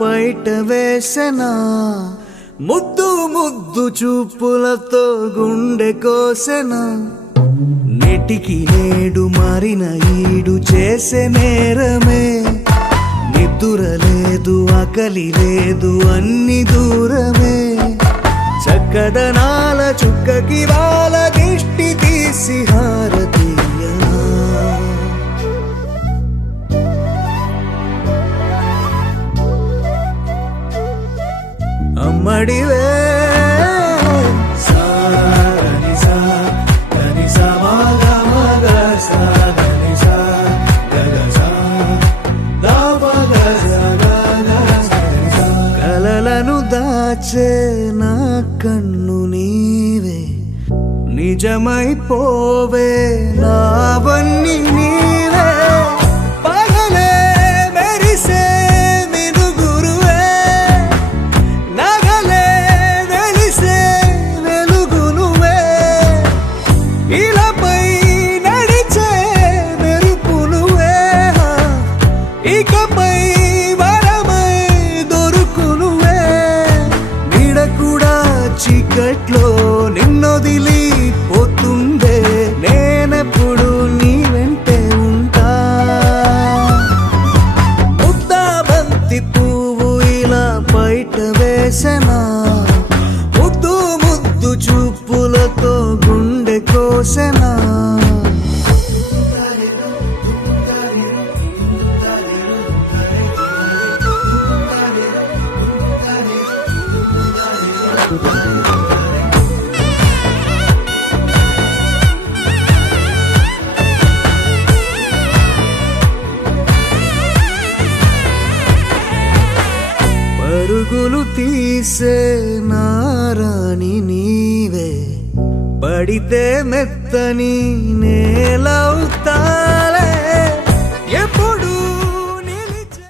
పైట వేసెనా ముద్దు ముద్దు చూపులతో గుండె కోసెనా నెటికి నేడు మారిన ఈడు చేసే నేరమే నిద్ర లేదు ఆకలి లేదు అన్ని దూరమే చక్కదనాల చుక్కకి వాళ్ళ దిష్టి తీసి హారతీయనా అమ్మడివే కలలను దాచే నా కన్ను నీవే నిజమైపోవే నావన్నీ నీవే పగలే మెరిసే మినుగురువే నగలే వెలిసే వెలుగునువే ఇలాపై నడిచే మెరుపునువే ఇకపై వరమై దొరుకునువే నీడ కూడా చీకట్లో నిన్నొదిలి పోతుందే నేనెప్పుడు నీ వెంటే ఉంటా ముద్దా బంతి పువ్వు ఇలా బయట వేసెనా ముద్దు ముద్దు చూపులతో గుండె కోసెనా పరుగులు తీసే నారాణి నీవే పడితే మెత్తని నేలవుతాలే ఎప్పుడు నిలిచే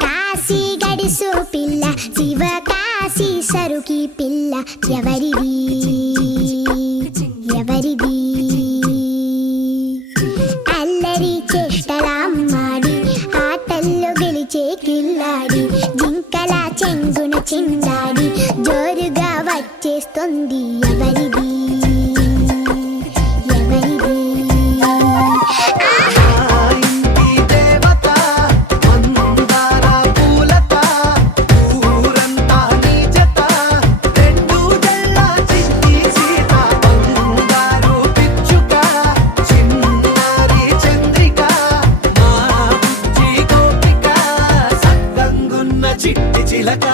కాశీ గడిసు పిల్ల శివకాశి సరుకి పిల్ల ఎవరిది ఎవరిది అల్లరి చేష్టలామ్మాడి ఆటల్లో గెలిచే కిల్లాడి జింకల చెంగున చిందాడి జోరుగా వచ్చేస్తుంది ఎవరిది ఎవరిది ఇంటి దేవత మందార పూలత ఊరంతా నీ జత రెండు జల్ల చిట్టి సీత బంగారు పిచ్చుక చిన్నారి చంద్రిక మా బుజ్జి గోపిక సక్కంగున్న చిట్టి చిలక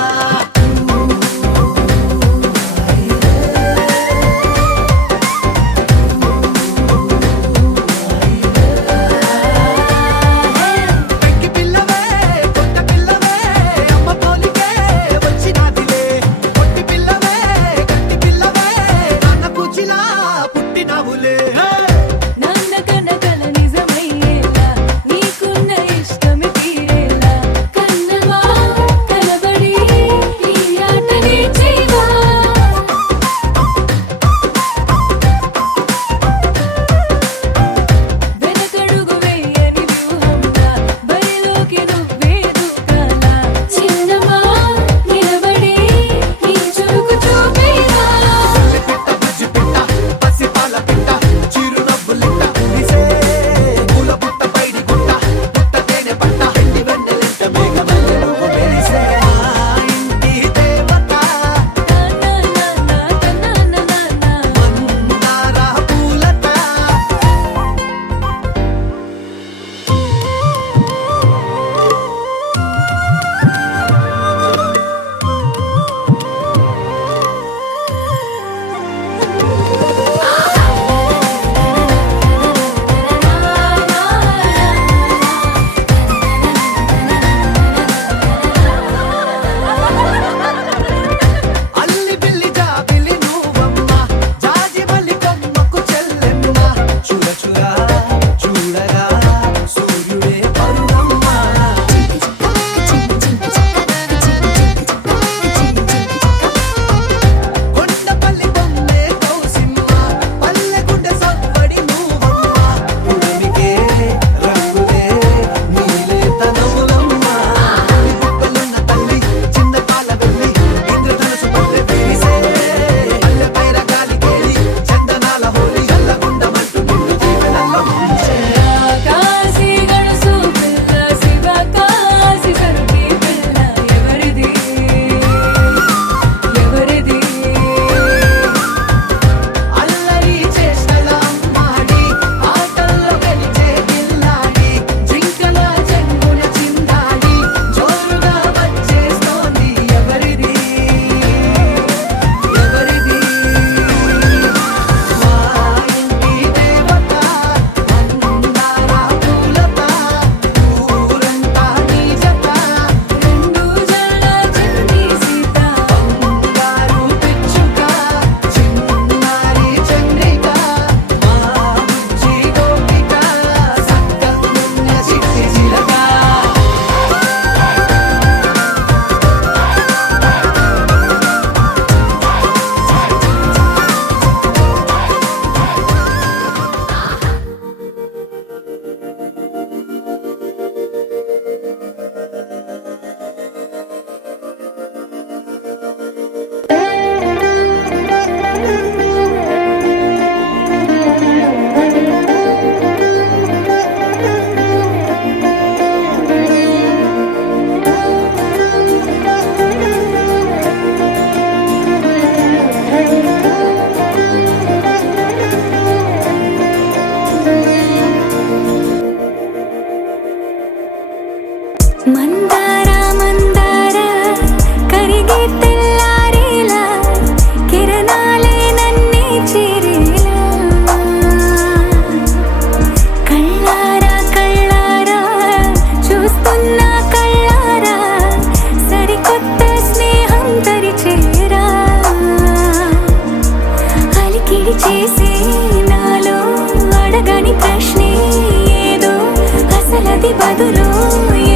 ఏది బదులో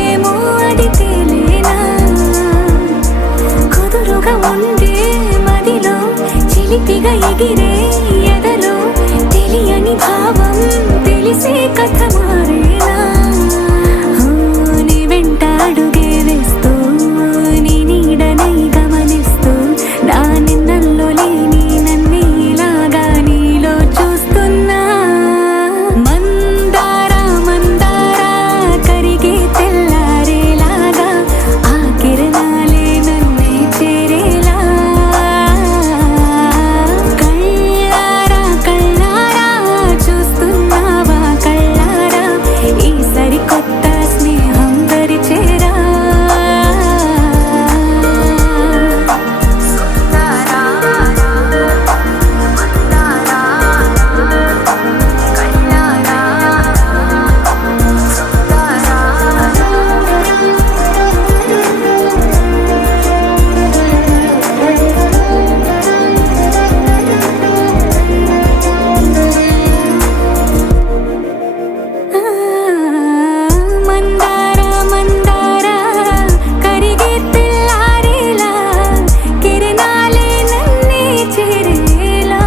ఏమో అది తేలేనా కుదురుగా ఉండే మదిలో చిలిపిగా ఎగిరే ఎదలో తెలియని భావం తెలిసే కథ మారేనా నీ వెంట అడుగే వేస్తూ నీ నీడనై గమనిస్తూ నా నిన్నల్లో లేని నన్నే ఇలాగా నీలో చూస్తున్నా మందారా మందారా కరిగే తెల్లారేలాగా ఆ కిరణాలే నన్నే చేరేలా కళ్ళారా కళ్ళారా చూస్తున్నావా కళ్ళారా ఈ సరికొత్త స్నేహం దరిచేరా మందారా మందారా కరిగే తెల్లారేలా కిరణాలే నన్నే చేరేలా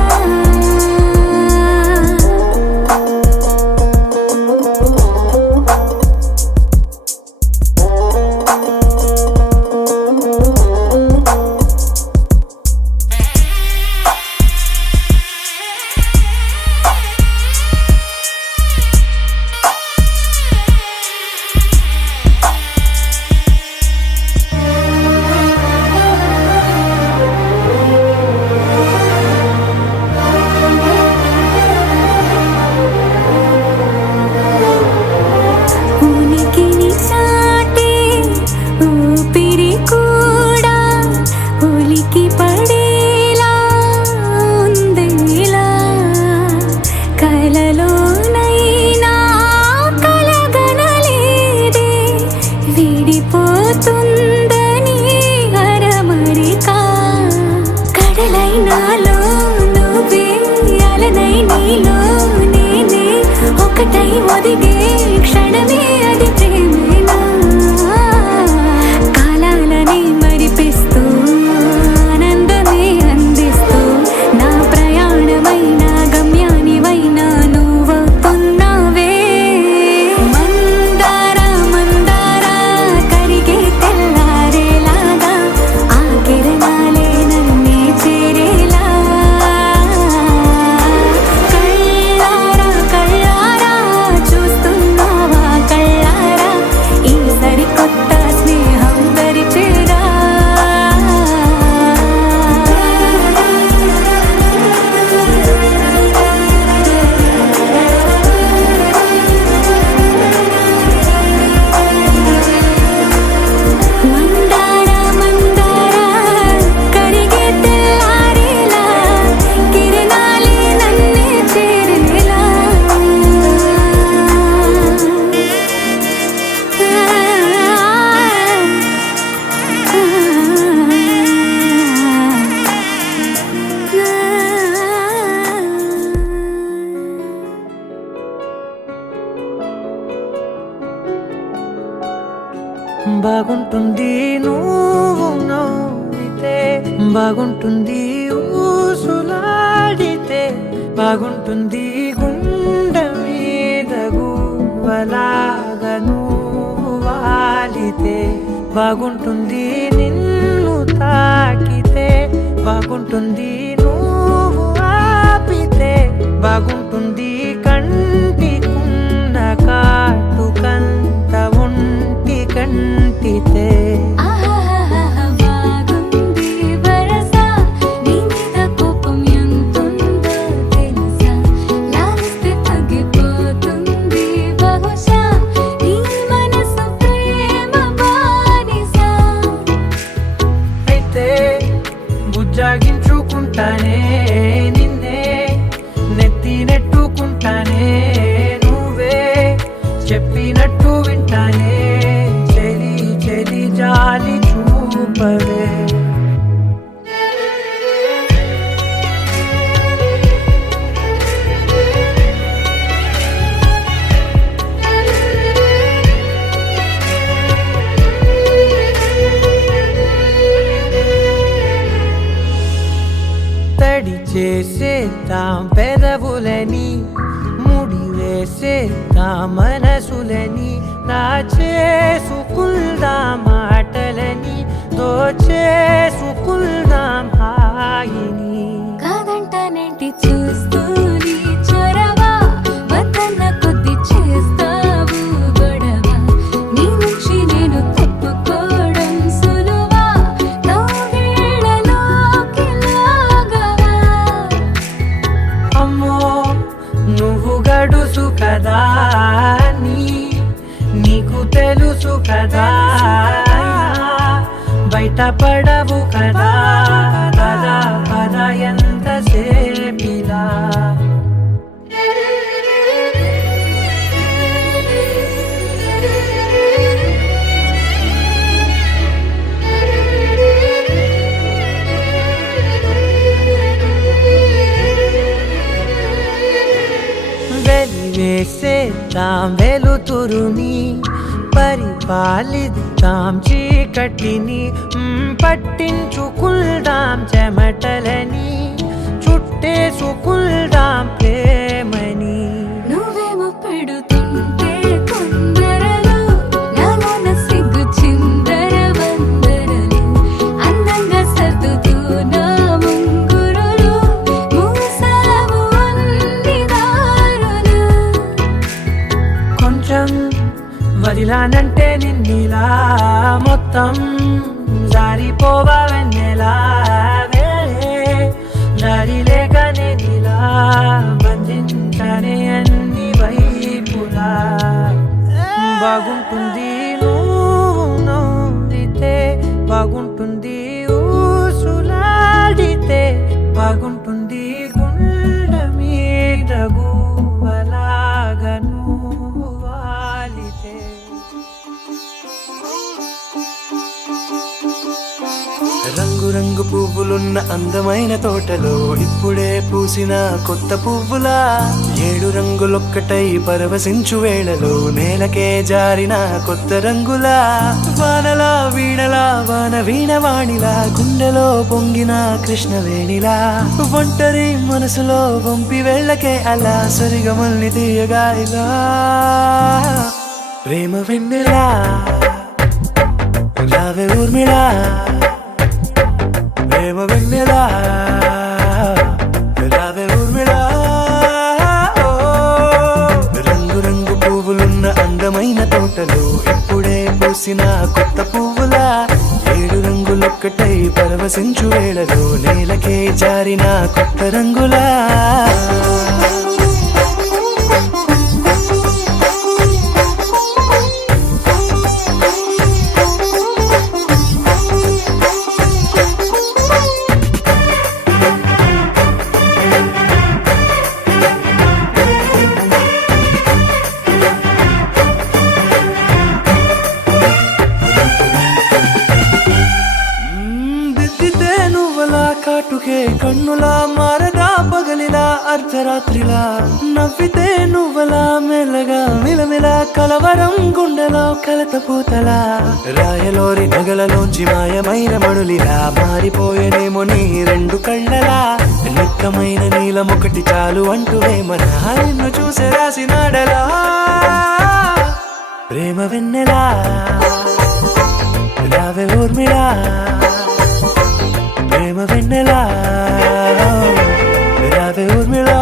ఉనికిని చాటే ఊపిరి కూడా ఉలికి పడేలా ఉందేలా కలలోనైనా కలగనలేదే విడిపోతుందని అరమరిక కడలైనాలో నువ్వే అలనై నీలో నేనే ఒకటై ఒదిగే క్షణమే అది ప్రేమేనా కాలాలని మరిపిస్తూ ఆనందమే అందిస్తూ నా ప్రయాణమైన గమ్యానివైనా నువ్వవుతున్నావే మందారా మందారా కరిగే తెల్లారేలాగా ఆ కిరణాలే నన్నే చేరేలా కళ్ళారా కళ్ళారా చూస్తున్నావా కళ్ళారా ఈ సరికొత్త స్నేహం దరిచేరా మందారా మందారా కరిగే తెల్లారేలా కిరణాలే నన్నే చేరేలా బాగుంటుంది నువ్వు నవ్వితే బాగుంటుంది ఊసులాడితే బాగుంటుంది గుండె మీద గువ్వలాగా నువ్వు వాలితే బాగుంటుంది నిన్ను తాకితే బాగుంటుంది నువ్వు ఆపితే బాగుంటుంది కంటికున్న కాటుకంత ఒంటి కంటితే బాగుంది వరస నీ మీద కోపం ఎంతుందో తెలుసా లాలిస్తే తగ్గిపోతుంది బహుశా నీ మనసు ప్రేమ బానిస అయితే బుజ్జాగించుకుంటానే నిన్నే నెత్తి నెట్టుకుంటానే వేసేదా మనసులని చేసుకుందా మాటలని దోచేసుకుందాం హాయిని కాదంటానేంటి చూస్తూని చొరవా వద్దన్న కొద్ది చేస్తావు గొడవ నీ నుంచి నేను తప్పుకోవడం సులువా నవ్వేళ్ళలోకి లాగవా అమ్మో నువ్వు గడుసు కదా నీకు తెలుసు కదా బయట పడవు కదా పద పద ఎంతసేపిలా వెలివేసేద్దాం వెలుతురుని పరిపాలిద్దాం చీకటిని పట్టించుకుందాం చెమటలని చుట్టేసుకుందాం ప్రేమని నువ్వేమో పెడుతుంటే కొందరలు నాలోన సిగ్గు చిందర వందరలు అందంగా సర్దుతూ నా ముంగురులు మూసావు అన్ని దారులు కొంచెం వదిలానంటే నిన్నిలా మొత్తం జారిపోవా వెన్నెలా దారి లేక నేనిలా బంధించనే అన్ని వైపులా బాగుంటుంది నువ్వు నవ్వితే బాగుంటుంది ఊసులాడితే బాగుంటుంది గుండె మీద గువ్వలాగా నువ్వు వాలితే రంగు పువ్వులున్న అందమైన తోటలో ఇప్పుడే పూసిన కొత్త పువ్వులా 7 రంగులొక్కటై పరవశించు వేళలో నేలకే జారిన కొత్త రంగులా వానలా వీణలా వాన వీణవాణిలా గుండెలో పొంగిన కృష్ణవేణిలా ఒంటరి మనసులో వంపి వెళ్ళకే అలా సరిగమల్ని తీయగా ఇలా ప్రేమ వెన్నెలా రావే ఊర్మిళా ప్రేమ వెన్నెలా రావే ఊర్మిళా రంగు పువ్వులున్న అందమైన తోటలో ఇప్పుడే పూసిన కొత్త పువ్వులా 7 రంగులొక్కటై పరవశించు వేళలో నేలకే జారిన కొత్త రంగులా కాటుకే కన్నులా మారదా పగలిలా అర్ధరాత్రిలా నవ్వితే నువ్వలా మెల్లగా మిలమిలా కలవరం గుండెలో కలతపూతలా రాయలోరి నగలలోంచి మాయమైన మణులిలా మారిపోయేనేమో నీ 2 కళ్ళలా నిక్కమైన నీలమొకటి చాలు అంటూ వేమన నిన్ను చూసే రాసినాడలా ప్రేమ వెన్నెలా రావే ఊర్మిళా ప్రేమ వెన్నెలా రావే ఊర్మిళా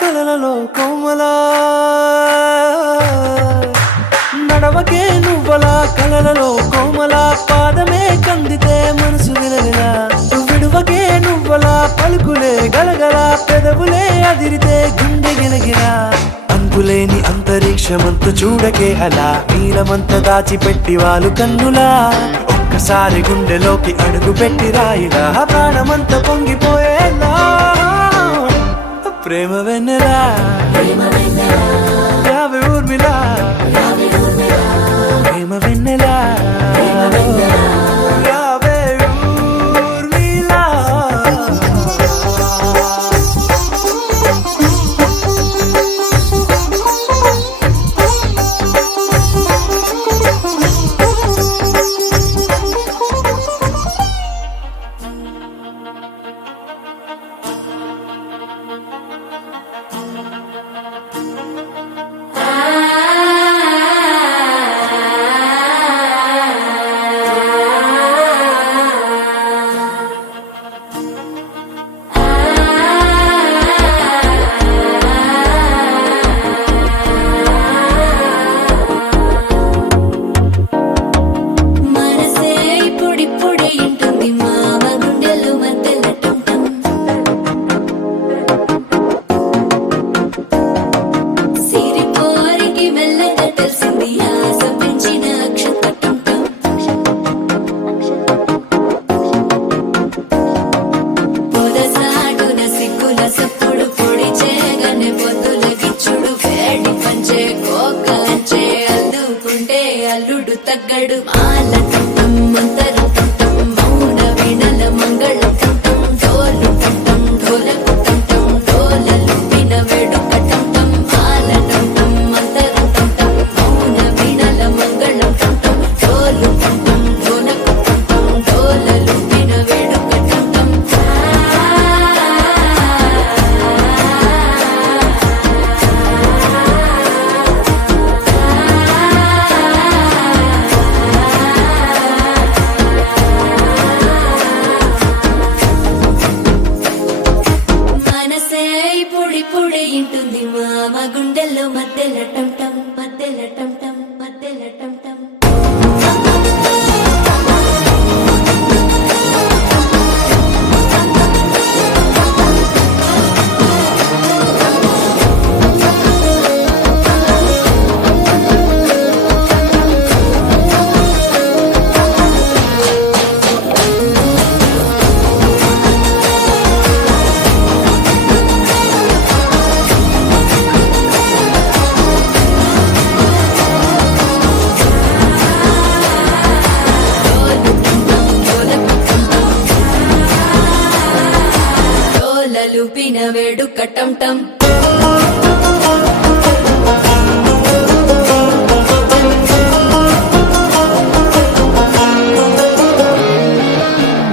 కలలలో కోమలా నడవకే నువ్వలా కలలలో కోమలా పాదమే కందితే మనసు విలవిలా విడువకే నువ్వలా పలుకులే గలగల పెదవులే అదిరితే గుండె గిలగిలా అంతులేని అంతరిక్షమంత చూడకే అలా నీలమంత దాచిపెట్టి వాళ్ళు కన్నులా ఒక్కసారి గుండెలోకి అడుగు పెట్టి రాయిలా ప్రాణమంత పొంగిపోయేలా ప్రేమ వెన్నెలా యావే ఊర్మిళా ప్రేమ వెన్నెలా యావే ఊర్మిళా మనసే ఇప్పుడిప్పుడే ఇంటుంది మామ గుండెలు మధ్యలో టం సిరిపోరికి మెల్లగా తెలిసింది ఆశ పెంచిన అక్షతటం పొదసాటున సిగ్గుల సప్పుడు పొడి చేయగానే పొద్దుల గిచ్చుడు వేడి పంచే కోకలంచే అల్లుకుంటే అల్లుడు తగ్గడు మాల టం మంతరం టం మౌన వినల మంగళం టం డోలు టం ఢోలకు టం డోలలు విన వేడుక టం మాల టం మంతరం టం మౌన వినల మంగళం టం డోలు టం ఢోలకు టం డోలలు విన వేడుక టం మనసే ఇప్పుడిప్పుడే ఇంటుంది మామ గుండెల్లో మధ్యలో టం మధ్యలో టం మధ్యలో టం డోలలు పిన వేడుక టం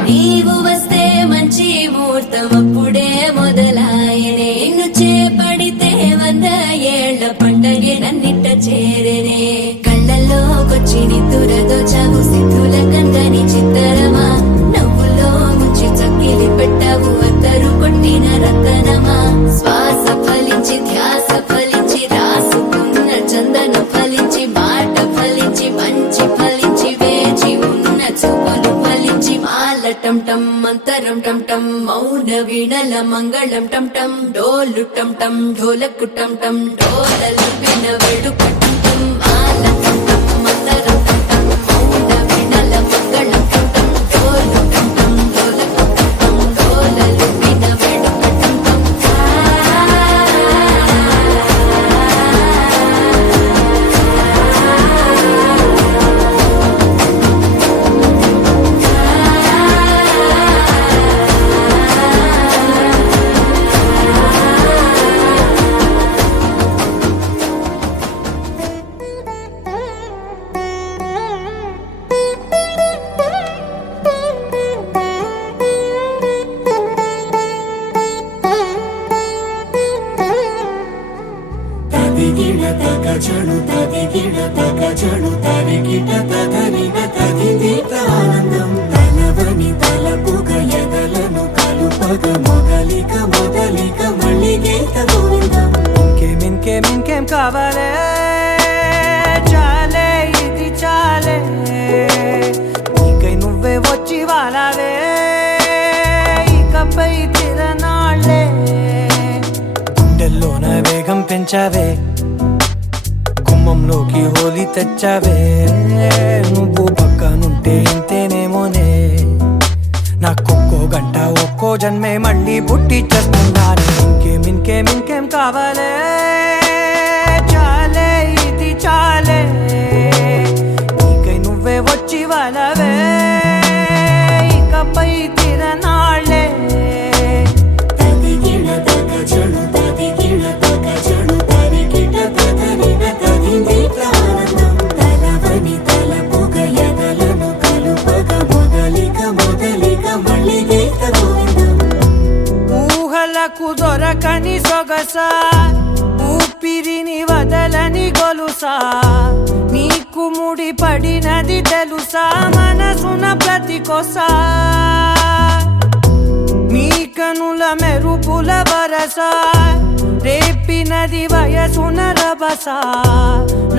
నీవు వస్తే మంచి ముహూర్తం అప్పుడే మొదలాయనే నిన్ను చేపడితే 100 ఏళ్ల పండగే నన్నిట్ట చేరేనే కళ్ళల్లోకొచ్చి నిద్దురదోచావు సిద్ధుల కందని చిత్తరమా నవ్వులో ముంచి చక్కిలి పెట్టావు అద్దరు కొట్టిన రతనమా శ్వాస ఫలించి ధ్యాస ఫలించి రాసుకున్న చందను ఫలించి మాట ఫలించి మంచి ఫలించి వేచి ఉన్న చూపులు ఫలించి మాల టం మంతరం టం మౌన వీణల మంగళం టం డోలు టం ఢోలకు టం డోలలు విన వేడుక టం మాల టం మంతరం టం మౌన వీణల మంగళం టం డోలు టం ఢోలకు టం డోలలు విన వేడుక టం తదిగిడ తగచడు తదిగిడ తగచడు తరిగిట తదరిన తదిదీత ఆనందం తలవని తలపుగ ఎదలను కలుపగ మొదలిక మళ్ళీ గీత గోవిందం ఇంకేం కావాలే చాలే ఇది చాలే నీకై నువ్వే వచ్చి వాలావే ఇకపై తిరనాళ్ళే గుండెల్లోన వేగం పెంచావే గుమ్మంలోకి హోలీ తెచ్చావే నువ్వు పక్కనుంటే ఇంతేనేమోనే నాకొక్కో గంట ఒక్కో జన్మే మళ్ళీ పుట్టి చేస్తున్నాను ఇంకేం కావాలే చాలే ఇది చాలే నీకై నువ్వే వచ్చి వాళ్ళవే ఇకపై తిరనాళ్ళే తదిగిణ తగజను తదిగిణ తగజను తరిగిట తదరిన తదిందిట ఆనందం తలవని తలపుగ ఎదలను కలుపగ మొదలిక మళ్ళీ గీత గోవిందం ఊహలకు దొరకని సొగసా ఊపిరిని వదలని గొలుసా నీకు ముడి పడినది తెలుసా మనసున ప్రతి కొసా నీ కనుల మెరుపుల వరస రేపినది వయసున రభస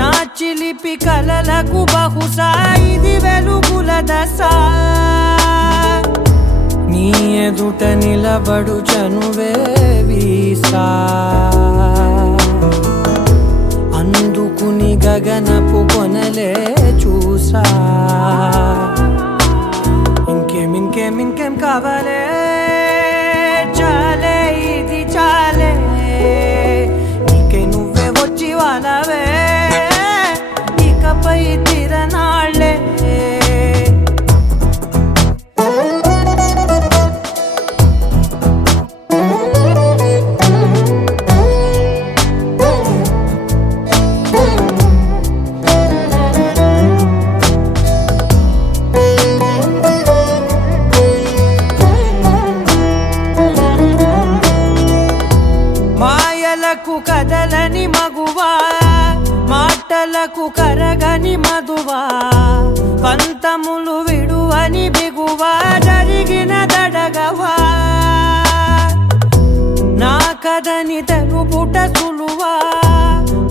నా చిలిపి కలలకు బహుశా ఇది వెలుగుల దశ నీ ఎదుట నిలబడు చనువే వీసా అందుకుని గగనపు కొనలే చూసా ఇంకేం కావాలే చాలే ఇది చాలే నీకే నువ్వే వచ్చి వాళ్ళవే ఇకపై తిరనాళ్ళే మాయలకు కదలని మగువా మాటలకు కరగని మధువా పంతములు విడువని బిగువా జరిగిన దడగవా నా కథని తెలుపుట సులువా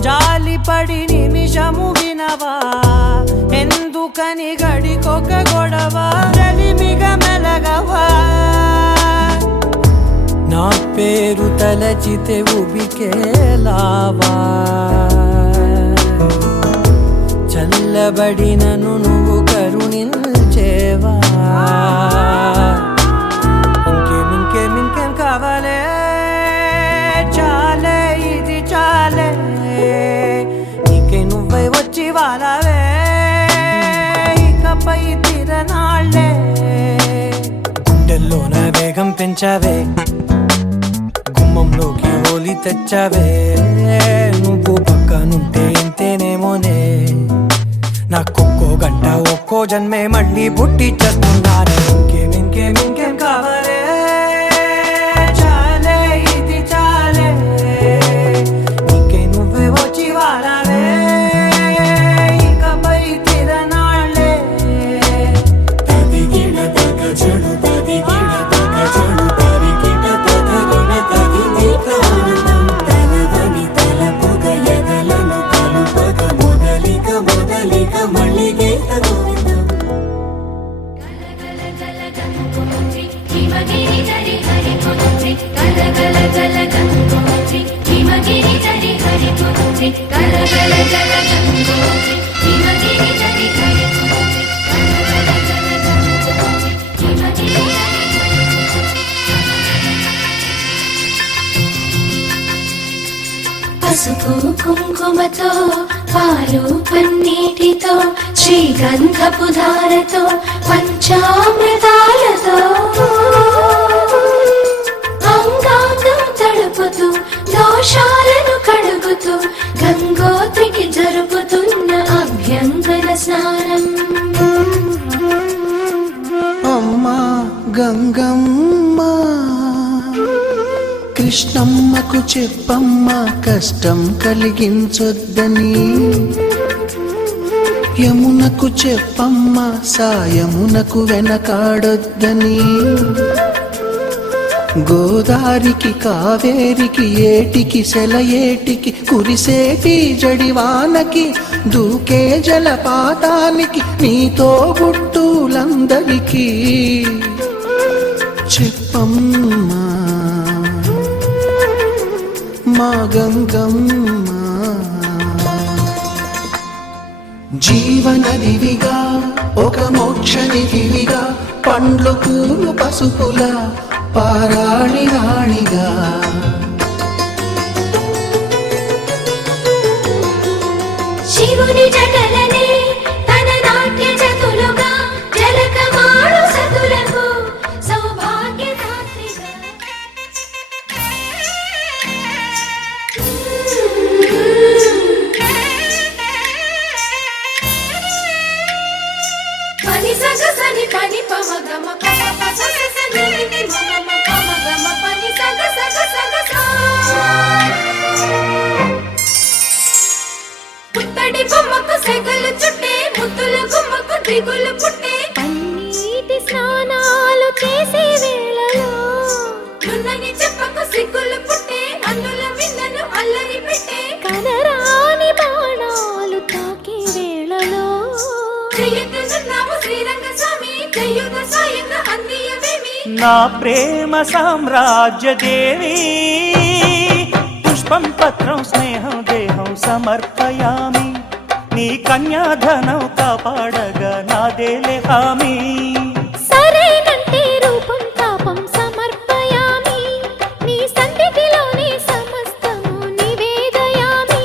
జాలిపడి నిమిషము వినవా ఎందుకని గడికొక గొడవ రలిమిగ మెలగవా నా పేరు తలచితే ఉబికేలావా చల్లబడినను నువ్వు కరుణించేవా ఇంకేం కావాలే చాలే ఇది చాలే నీకే నువ్వే వచ్చి వాళ్ళవే ఇకపై తిరనాళ్ళే గుండెల్లోన వేగం పెంచావే గుమ్మంలోకి హోలీ తెచ్చావే నువ్వు పక్కనుంటే ఇంతేనేమోనే నాకొక్కో గంట ఒక్కో జన్మే మళ్ళీ పుట్టి చేస్తున్నాను ఇంకేం కావాలే చాలే ఇది చాలే నీకే నువ్వే వచ్చి వాళ్ళవే ఇకపై తిరనాళ్ళే తదిగిణ తగజను తదిగిణ తగజను తరిగిట తదరిన తదిందిట ఆనందం తలవని తలపుగ ఎదలను కలుపగ మొదలిక మళ్ళీ గీత గోవిందం హిమగిరి జరి హరి పుత్రి కల కల జల గంగోత్రి హిమగిరి జరి హరి పుత్రి కల కల జల గంగోత్రి హిమగిరి జరి హరి పుత్రి కల కల జల గంగోత్రి హిమగిరి పసుపు కుంకుమతో పాలు పన్నీటితో శ్రీగంధపు ధారతో పంచామృతాలతో అంగాంగం తడుపుతూ దోషాలను కడుగుతూ గంగోత్రికి జరుపుతున్న అభ్యంగన స్నానం అమ్మా గంగమ్మ కృష్ణమ్మకు చెప్పమ్మ కష్టం కలిగించొద్దని యమునకు చెప్పమ్మ సాయమునకు వెనకాడొద్దని గోదారికి కావేరికి ఏటికి సెలయేటికి కురిసేటి జడివానకి దూకే జలపాతానికి నీతో గుట్టులందరికీ చెప్పమ్మా మా గంగమ్మ జీవనదివిగా ఒక మోక్షనిధివిగా పండ్లు పూలు పసుపుల పారాణి రాణిగా శివుని జటలనే తన నాట్య చతులుగా జలకమాడు సతులకు సౌభాగ్యదాత్రిగా పని సగ సని పని పమ గమ పమ పస స ని ని మమ పమ గమ పని సగ సగ సగ సా పుత్తడి బొమ్మకు సెగలు చుట్టే ముద్దుల గుమ్మకు దిగులు పుట్టే పన్నీటి స్నానాలు చేసే వేళలో నున్నని చెప్పకు సిగ్గులు పుట్టే అన్నుల విన్నను అల్లరి పెట్టే కనరాని బాణాలు తాకే వేళలో చెయ్యతున్నాము శ్రీరంగ స్వామి చెయ్యుత సాయంగా అందియవేమి నా ప్రేమ సామ్రాజ్య దేవి పుష్పం పత్రం స్నేహం దేహం సమర్పయామి నీ కన్యాధనం కాపాడగా నాదేలే హామీ సరేనంటే రూపం తాపం సమర్పయామి నీ సన్నిధిలోనే సమస్తము నివేదయామి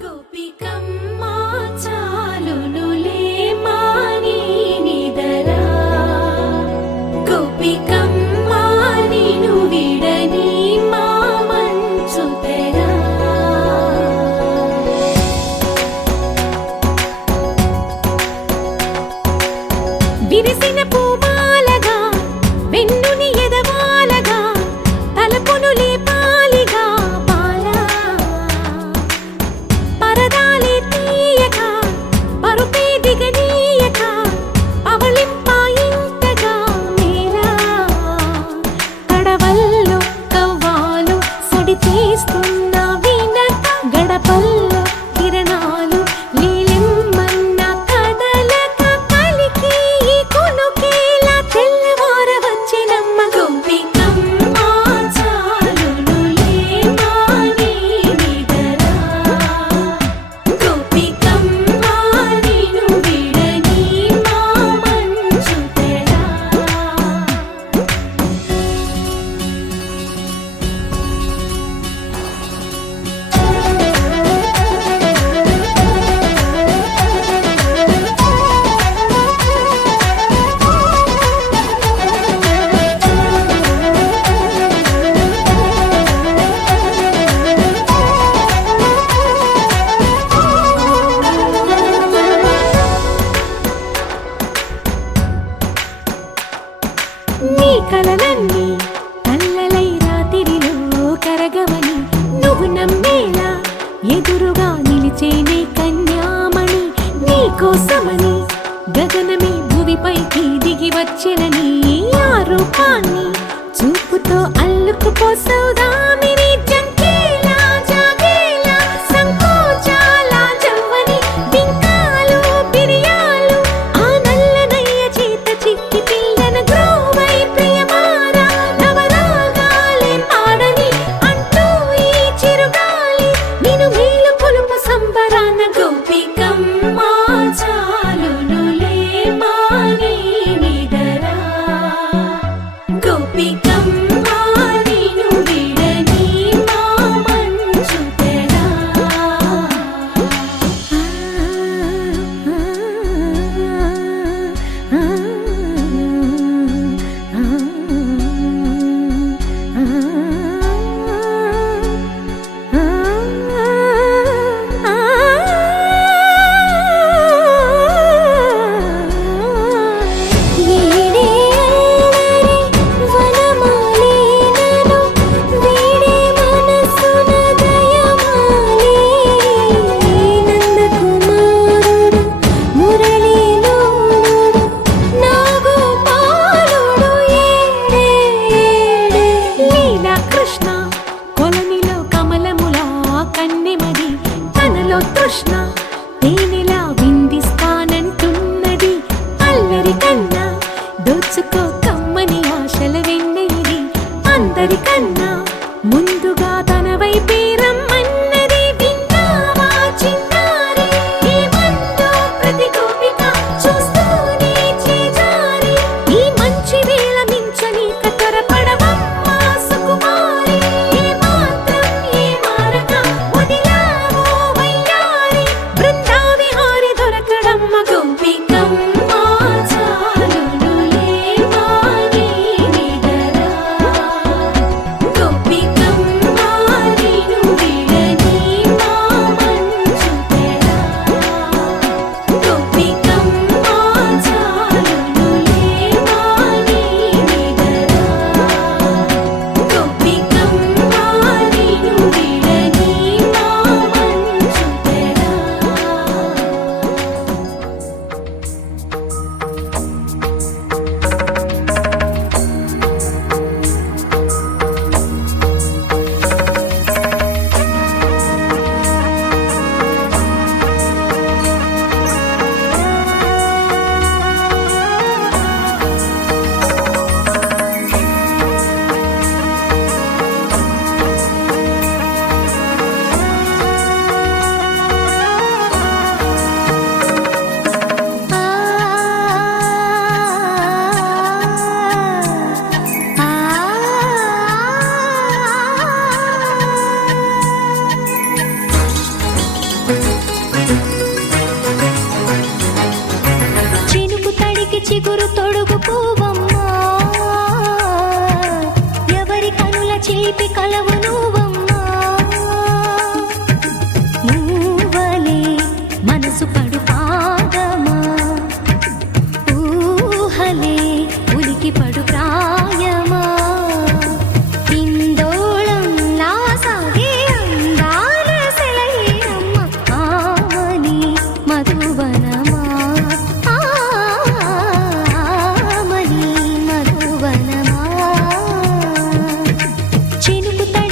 గోపికమ్మా చాలునులే మాని నిదరా గోపికమ్మా నిను విడని మా మంచు తెరా విరిసిన పూమాలగా వెన్నుని ఎదవాలగా తలపును లేపాలిగా బాలా పరదాలే తీయక పరుపే దిగనీయక అవళింపాయింతగా మేలా కడవల్లో కవ్వాలు సడి చేస్తున్న వీణత గడపల్లో కిరణాలు లీలిమ్మన్న కదలక కలికి ఈ కొనుకేలా తెల్లవార వచ్చినమ్మ గోపికమ్మా చాలునులే మాని నిదరా గోపికమ్మా నిను విడని మా మంచు తెరా నీ కలలన్నీ కల్లలై రాత్రిలో కరగవని నువ్వు నమ్మేలా ఎదురుగా నిలిచేనే కన్యామణి నీ కోసమని గగనమే భువిపైకి దిగి వచ్చినని ఆ రూపాన్ని చూపుతో అల్లుకుపోసౌదామిని జంకేలా జాగేలా సంకోచాల జవ్వని బింకాలు బిరియాలు ఆ నల్లనయ్య చేత చిక్కి పిల్లన గ్రోవై ప్రియమారా నవరాగాలే పాడని అంటూ ఈ చిరుగాలి నిను మేలు కొలుపు సంబరాన గోపికమ్మా చాలునులే మాని నిదరా గోపిక అందరికన్నా ముందుగా తన వైపే రమ్మన్నది విన్నావా చిన్నారి ఏమందో ప్రతి గోపిక చూస్తూనే చేజారి ఈ మంచి వేళ మించని కతరపడవమ్మా సుకుమారి ఏ మాత్రం ఏ మారక వదిలావో వయ్యారి బృందావిహారి దొరకడమ్మ గోపికమ్మ చాలునులే మాని నిదరా గోపికమ్మ నిను విడని మా మంచు తెరా గోపికమ్మ చాలునులే మాని నిదరా గోపికమ్మ నిను విడని మా మంచు తెరా చినుకు తడికి చిగురు తొడుగు పూవమ్మా ఎవరి కనుల చిలిపి కలవు నువ్వమ్మా నువ్వలే మనసు పడు పాదమా ఊహలే ఉలికి పడు ప్రాయమా ఇందోళంలా సాగే అందాల సెలయేరమ్మ ఆమని మధువనమా ఆమని మధువనమా చినుకు తడి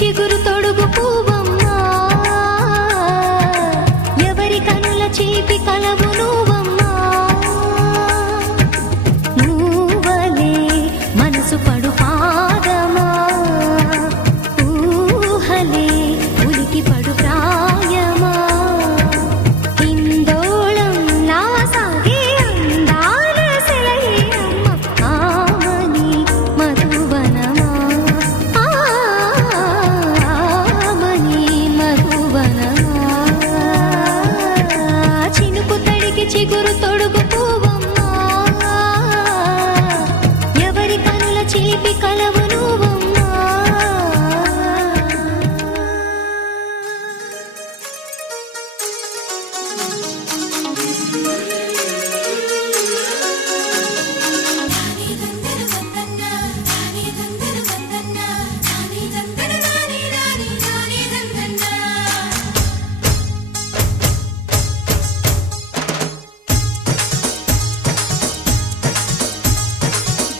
చిగురు తొడుగు పువ్వమ్మా ఎవరి కనుల చీపి కలవు నువ్వమ్మా నువ్వలే మనసు పడు పాదమా ఊహలే ఉలికి పడు ప్రాయమా ఇందోళం నా సాగే అందాల సెలయేరమ్మ ఆమని మధువనమా ఆమని మధువనమా చినుకు తడికి చిగురు తొడుగు పువ్వమ్మా ఎవరి కనుల చీపి కలవు నువ్వమ్మా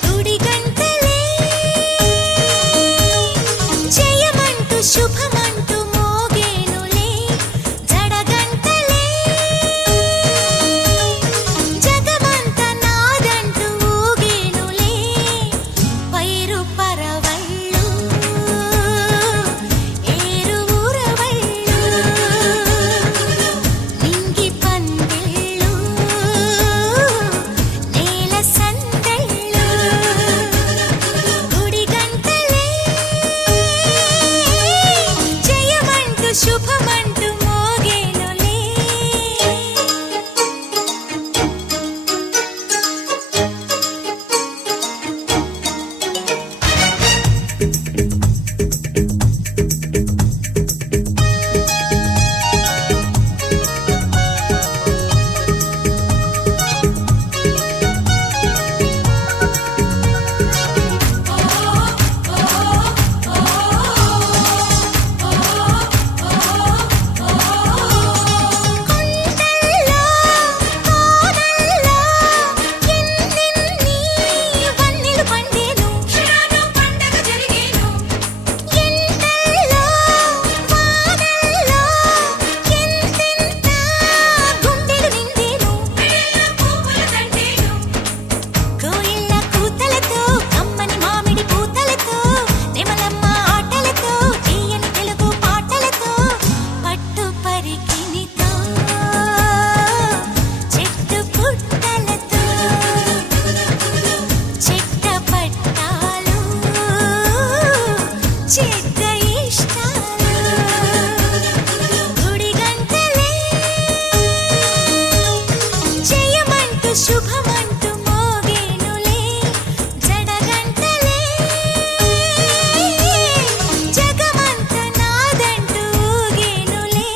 గుడి గంటలే జయమంటూ శుభమంటూ మోగేనులే జడగంటలే జగమంత నాదంటూ ఊగేనులే పైరు పరవళ్ళు ఏరు ఊరవళ్ళు నింగి పందిళ్ళు నేల సందళ్ళు గుడి గంటలే జయమంటూ శుభమంటూ మోగేనులే కొండల్లో కోనల్లో ఎన్నెన్ని వన్నెలు పండేను శ్రావణ పండగ జరిగేను ఎండల్లో వానల్లో ఎంతెంత గుండెలు నిండేను పువ్వుల దండేను కోయిల కూతలతో కమ్మని మామిడి పూతలతో నెమలమ్మ ఆటలతో తీయని తెలుగు పాటలతో పట్టు పరికినితో చెట్టు పుట్టలతో చెట్ట పట్టాలు చెట్ట ఇష్టాలు గుడి గంటలే జయమంటూ శుభమంటూ మోగేనులే జడగంటలే జగమంత నాదంటూ ఊగేనులే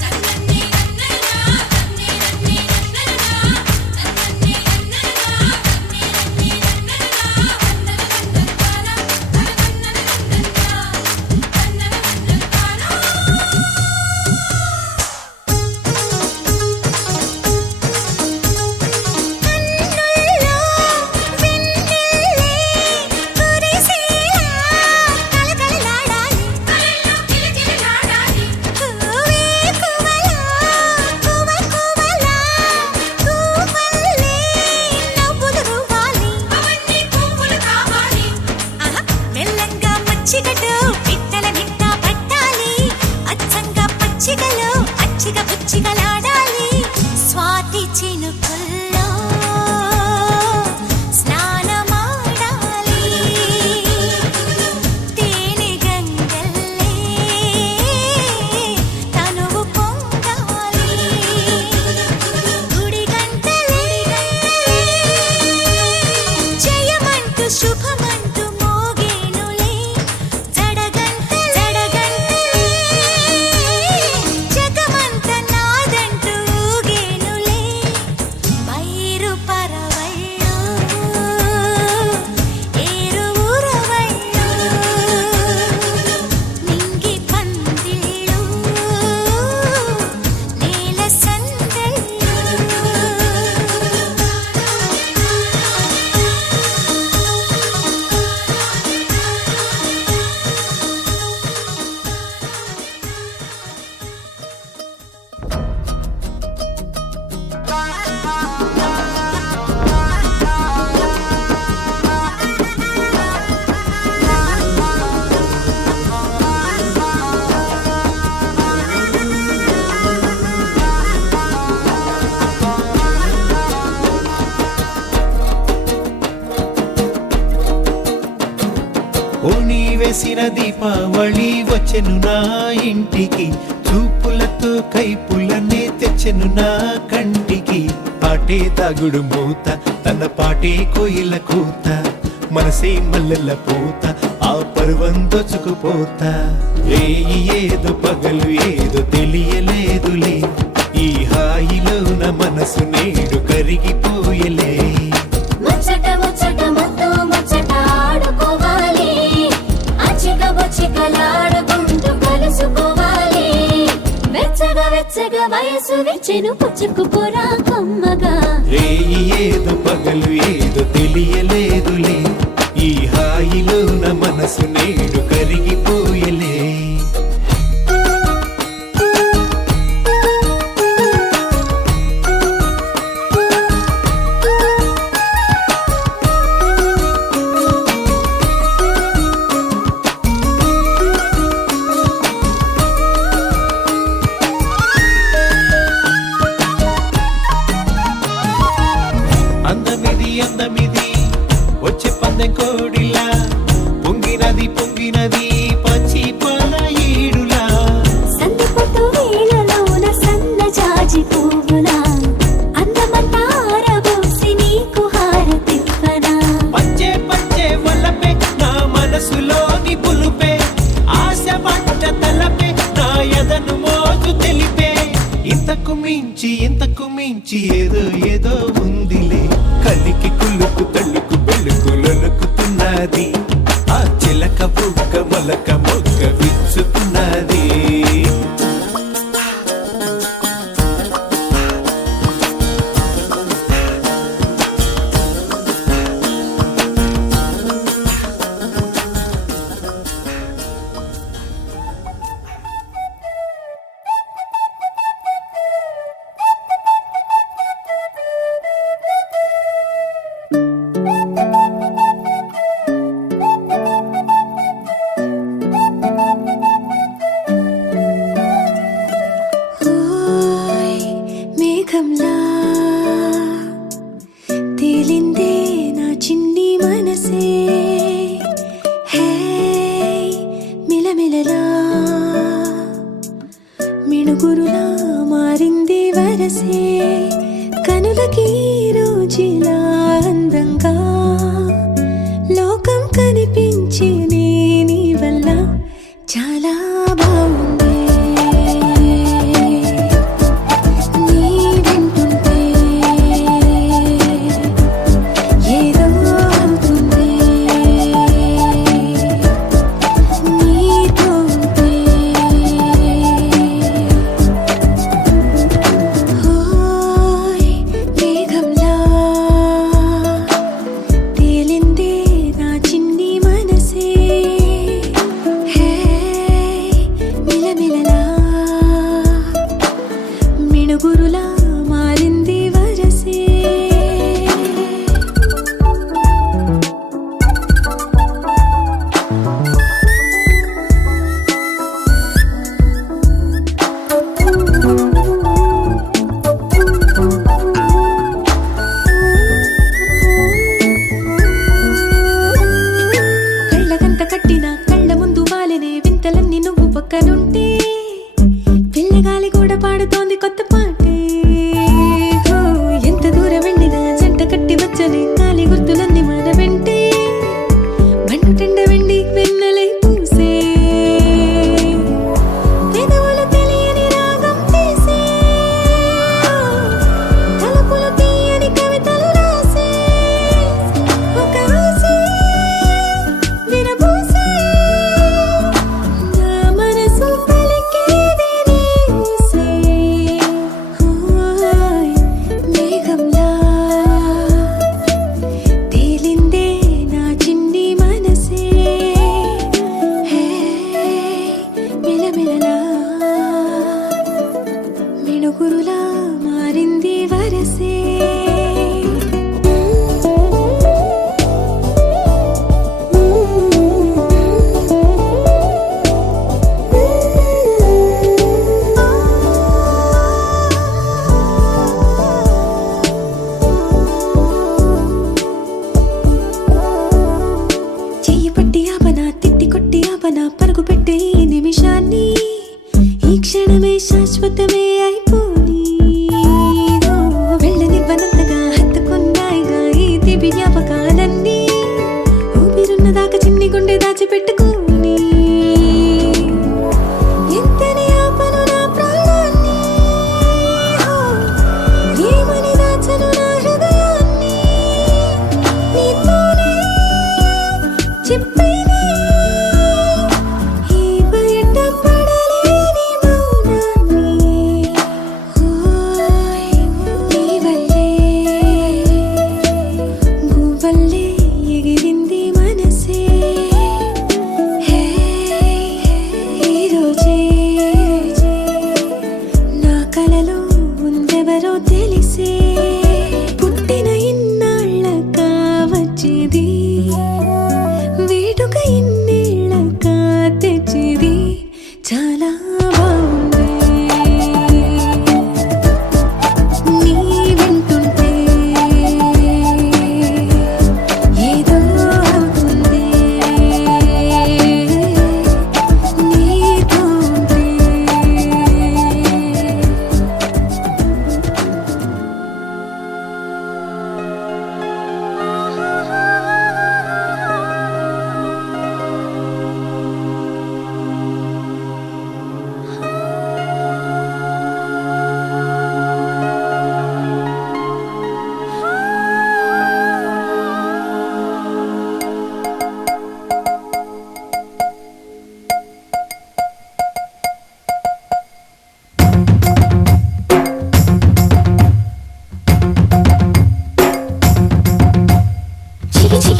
నన్నే నన్ననా నన్నే నన్నే వెలివేసిన దీపావళి వచ్చెను నా ఇంటికి, చూపులతో కైపులనే తెచ్చెను నా కంటికి. పాటే తాగుడు మూత, తన పాటే కోయిల కూత, మనసే మల్లెల పూత, ఆ పర్వం దోచుకుపోతా. రేయి ఏదో పగలు ఏదో తెలియలేదులే, ఈ హాయిలోన మనసు నేడు కరిగిపోయలే. ముచ్చట ముచ్చట ముద్దు ముచ్చట ఆడుకోవాలి, అచ్చిక బొచ్చికలాడుకుంటూ కలుసుకోవాలి. వెచ్చగా వెచ్చగా వయసు వెచ్చెను పుచ్చుకుపోరా కమ్మగా. రేయి ఏదో పగలు ఏదో తెలియలేదులే, ఈ హాయిలోన మనసు నేడు కరిగిపోయలే. అందమిది అందమిది వచ్చే పందెం కోడిలా, పొంగినది పొంగినది పచ్చి పాల ఈడులా. సందపొట్టు వేళలోన సన్న జాజి పువ్వులా, అందమంతా ఆరబోసి నీకు హారతివ్వనా. పంచే పంచే వల్లపే నా మనసులోని పులుపే, ఆశ పట్ట తలపే నా ఎదను మోజు తెలిపే. ఇంతకు మించి ఏదో ఏదో ఉందిలే, కలికి కులుకు తల్లుకు పెళ్ళుకు లొలుకుతున్నది, ఆ చిలక బుక్క మొలక మొక్క విచ్చుతున్నది. ఓయ్ మేఘంలా తేలిందే నా చిన్ని మనసే, హే మిలమిలలా మిణుగురులా మారింది వరసే. కనులకి రోజులా అందంగా లోకం కనిపించే నీ వల్ల చాలా బాగుంది. నీ వింటుంటే ఏదో అవుతుంది, నీతో ఉంటే. ఓయ్ మేఘంలా తేలిందే నా చిన్ని మనసే, హే మిలమిలలా మిణుగురులా మారింది వరసే. కళ్ళగంత కట్టిన కళ్ళ ముందు వాలినే వింతలన్నీ నువ్వు పక్కనుంటే, పిల్లగాలి కూడా పాడుతోంది కొత్త పాటే. హో, ఎంత దూరం వెళ్ళినా జంట కట్టి వచ్చని గాలి గుర్తులన్నీ మన వెంటే, బండుటెండ వెండి వెన్నెలై పూసే. పెదవులు తెలియని రాగం తీసే, తలపులు తీయని కవితలు రాసే. ఒక ఆసే విరబూసే, నా మనసు పలికేది నీ ఊసే. ఓయ్ మేఘంలా తేలిందే నా చిన్ని మనసే, హే మిలమిలలా మిణుగురులా మారింది వరసే. చెయ్యి పట్టి ఆపనా తిట్టి కొట్టి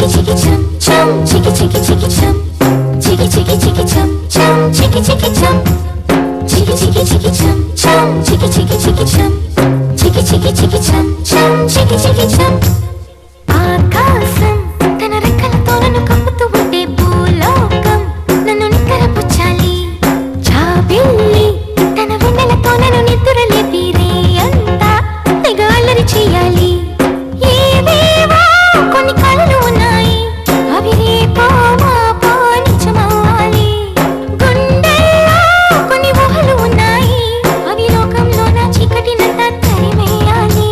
చికి చం చం చికి చికి చికి చం చికి చికి చికి చం చం చికి చికి చం చికి చికి చికి చం చం చికి చికి చికి చం చికి చికి చికి చం చం చికి చికి చం ఆకాశం తన రెక్కలతో నన్ను కప్పుతూ ఉంటే భూలోకం నన్ను నిక్కరపుచ్చాలి జాబిల్లి తన వెన్నెలతో నన్ను నిద్రలేపి రేయంతా తెగ అల్లరి చేయాలి ఏవేవో కొన్ని కళలు ఉన్నాయి అవి రేపో మాపో నిజమవ్వాలి గుండెల్లో కొన్ని ఊహలు ఉన్నాయి అవి లోకంలో నా చీకటినంతా తరిమేయాలి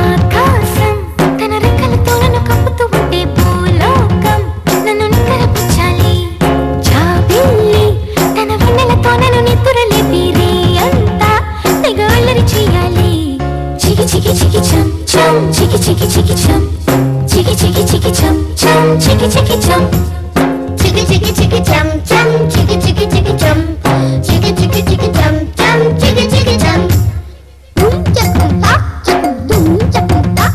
ఆకాశం తన రెక్కలతో నన్ను కప్పుతూ ఉంటే భూలోకం నన్ను నిక్కరపుచ్చాలి జాబిల్లి తన వెన్నెలతో నన్ను నిద్రలేపి రేయంతా తెగ అల్లరి చేయాలి చికి చికి చికి చం చం చికి చికి చికి చం చికి చికి చికి చం చం చికి చికి చం చికి చికి చికి చం చం చికి చికి చికి చం చికి చికి చికి చం చం చికి చికి చం డుమ్ చకుంతా చకు డుమ్ చకుంతా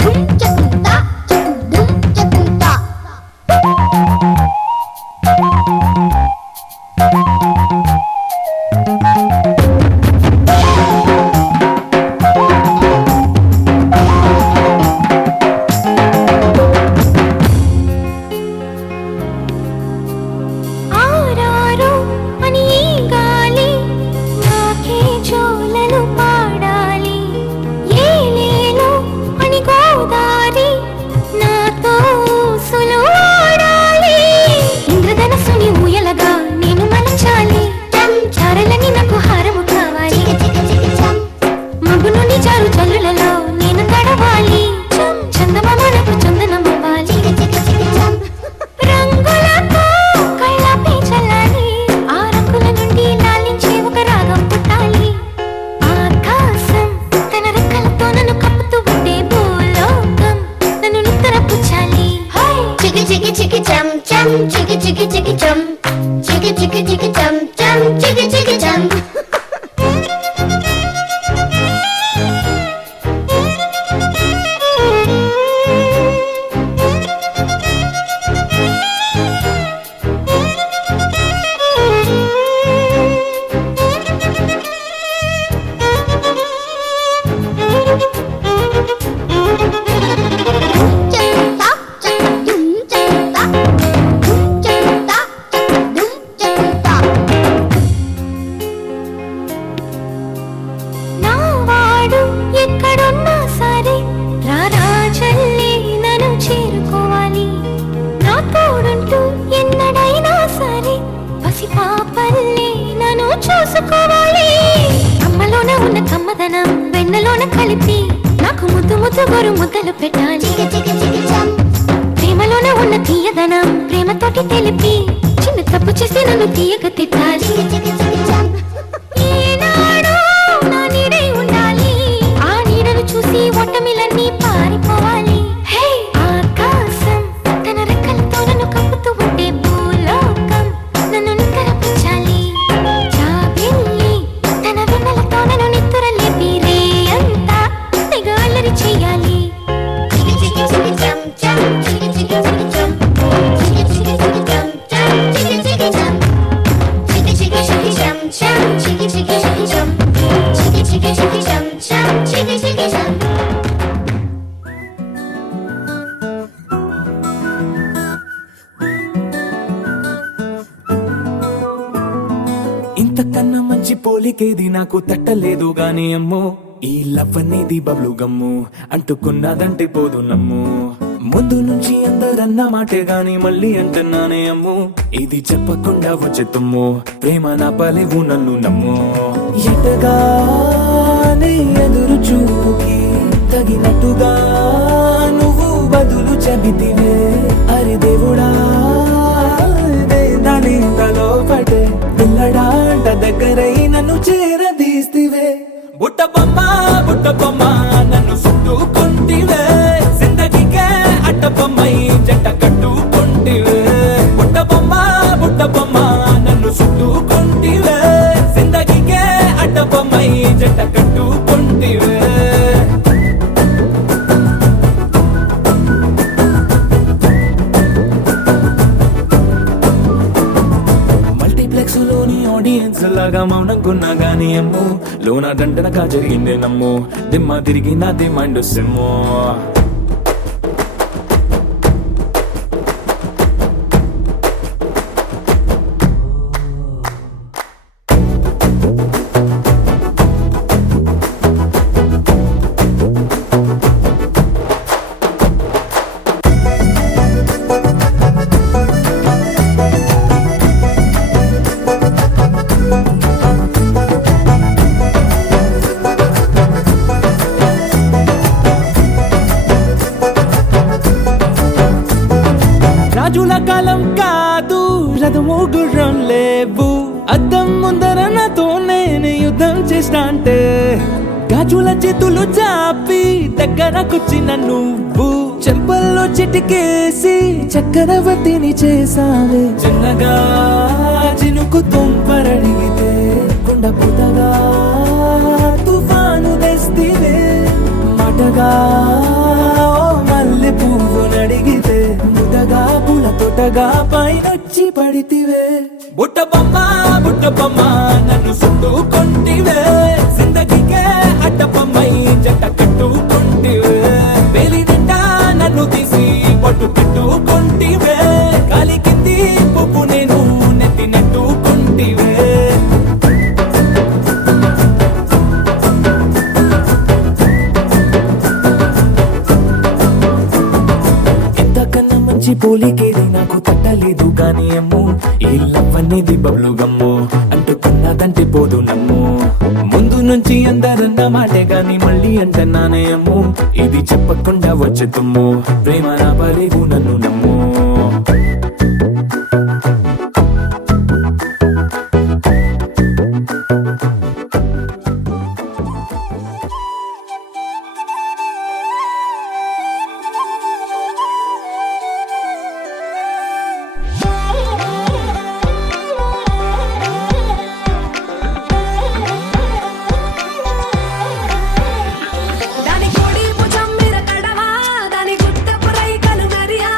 డుమ్ చకుంతా చకు డుమ్ చకుంతా ఆరారు అని ఈ గాలి నాకే జోలలు పాడాలి ఏలేలో అని గోదారి నాతో ఊసులు ఆడాలి ఇంద్రధనస్సుని ఊయలగా నేను మలచాలి చారలని నాకు హారము కావాలి మబ్బు నుండి జారు జల్లులలో నేను తడవాలి చందమామ నాకు చందనమవ్వాలి రంగులతో కళ్ళపై చల్లాలి ఆ రంగుల నుండి లాలించే ఒక రాగం పుట్టాలి ఆకాశం తన రెక్కలతో నన్ను కప్పుతూ ఉంటే భూలోకం నన్ను నిద్రపుచ్చాలి చికి చికి చికి చం చం చికి చికి చికి చం చికి చికి చికి చం చం చికి చికి చం నావాడు ఎక్కడున్నా సరే రారాజల్లి నన్ను చేరుకోవాలి నా తోడుంటూ ఎన్నడైనా సరే పసిపాపల్లి నన్ను చూసుకోవాలి అమ్మలోన ఉన్న కమ్మదనం వెన్నలోన కలిపి నాకు ముద్దు ముద్దు గొరు ముద్దలు పెట్టాలి ప్రేమలోన ఉన్న తీయదనం ప్రేమతోటి తెలిపి చిన్న తప్పు చేస్తే నన్ను తీయక తిట్టాలి ఈనాడు నా నీడై ఉండాలి ఆ నీడను చూసి ఓటమిలన్నీ పారిపోవాలి హే ఆకాశం తన రెక్కలతో నన్ను కప్పుతూ ఉంటే భూలోకం నన్ను నిక్కరపుచ్చాలి జాబిల్లి తన వెన్నెలతో నన్ను నిద్రలేపి రేయంతా తెగ అల్లరి చేయాలి చికి చికి చికి చం చం చికి చికి చికి చం చికి చికి చికి చం చం చికి చికి చం చికి చికి చికి చం చం చికి చికి చికి చం చికి చికి చికి చం చం చికి చికి చం ఇంతకన్నా మంచి పోలికేది నాకు తట్టలేదు గాని అమ్మో ఈ లవ్ అనేది బబ్లు గమ్ము అంటుకున్నదంటే పోదు నమ్ము ముందు నుంచి అందరన్న మాటే గాని మళ్ళీ అంటున్నానే అమ్ము ఇది చెప్పకుండా వచ్చే తుమ్ము ప్రేమ నా పలేవు నన్ను నమ్ము ఎటగానే ఎదురు చూపుకి తగినట్టుగా నువ్వు బదులు చెబితివే అరి దేవుడా దాని తలో పటే పిల్లడాంట దగ్గరై నన్ను చేరదీస్తివే బుట్ట బొమ్మ నన్ను చుట్టుకుంటివే జిందగీకే అట్ట బొమ్మై జంట కట్టుకుంటివే బుట్ట బొమ్మ నన్ను చుట్టుకుంటివే జిందగీకే అట్ట బొమ్మై జంట కట్టుకుంటివే ఇంతగా మౌనంకున్నా గానీ అమ్ము లోన దండనగా జరిగింది నమ్ము దిమ్మ తిరిగి నాది మైండ్ సిమ్ము రాజుల కాలం కాదు రథము గుర్రం లేవు అద్దం ముందర నాతో నేను యుద్ధం చేస్తా అంటే గాజుల చేతులు చాపి దగ్గరకొచ్చిన నువ్వు చెంపల్లో చిటికేసి చక్రవర్తిని చేసావే చిన్నగా చినుకు తుంపరడిగితే కొండ పుటగా తుఫాను తెస్తివే మాటగా మల్లె పువ్వు నడిగితే ముదగా పుల తొటగా పైనొచ్చి పడితివే బుట్ట బొమ్మ నన్ను సుట్టుకొంటివే జిందగీకే అడ్డపమ్మై జంట కట్టుకొంటివే వేలి నిండా నన్ను తీసి పట్టు పెట్టుకొంటివే కాలి కింది పువ్వు నేను నెత్తి నెట్టుకొంటివే ఎంతకన్నా మంచి పోలికేది నాకు తట్టలేదు కానీ అమ్ము ఈ లవ్ అనేది బబ్లు గమ్ము అంటుకున్నదంటే పోదు నమ్ము ముందు నుంచి అందరన్న మాటే గాని మళ్ళీ అంటున్నానే అమ్ము ఇది చెప్పకుండా వచ్చే తుమ్ము ప్రేమ నా పరేగు నన్ను నమ్ము దాని కోడి భుజం మీద కడవా దాని గుట్టపు రైకలు మెరియా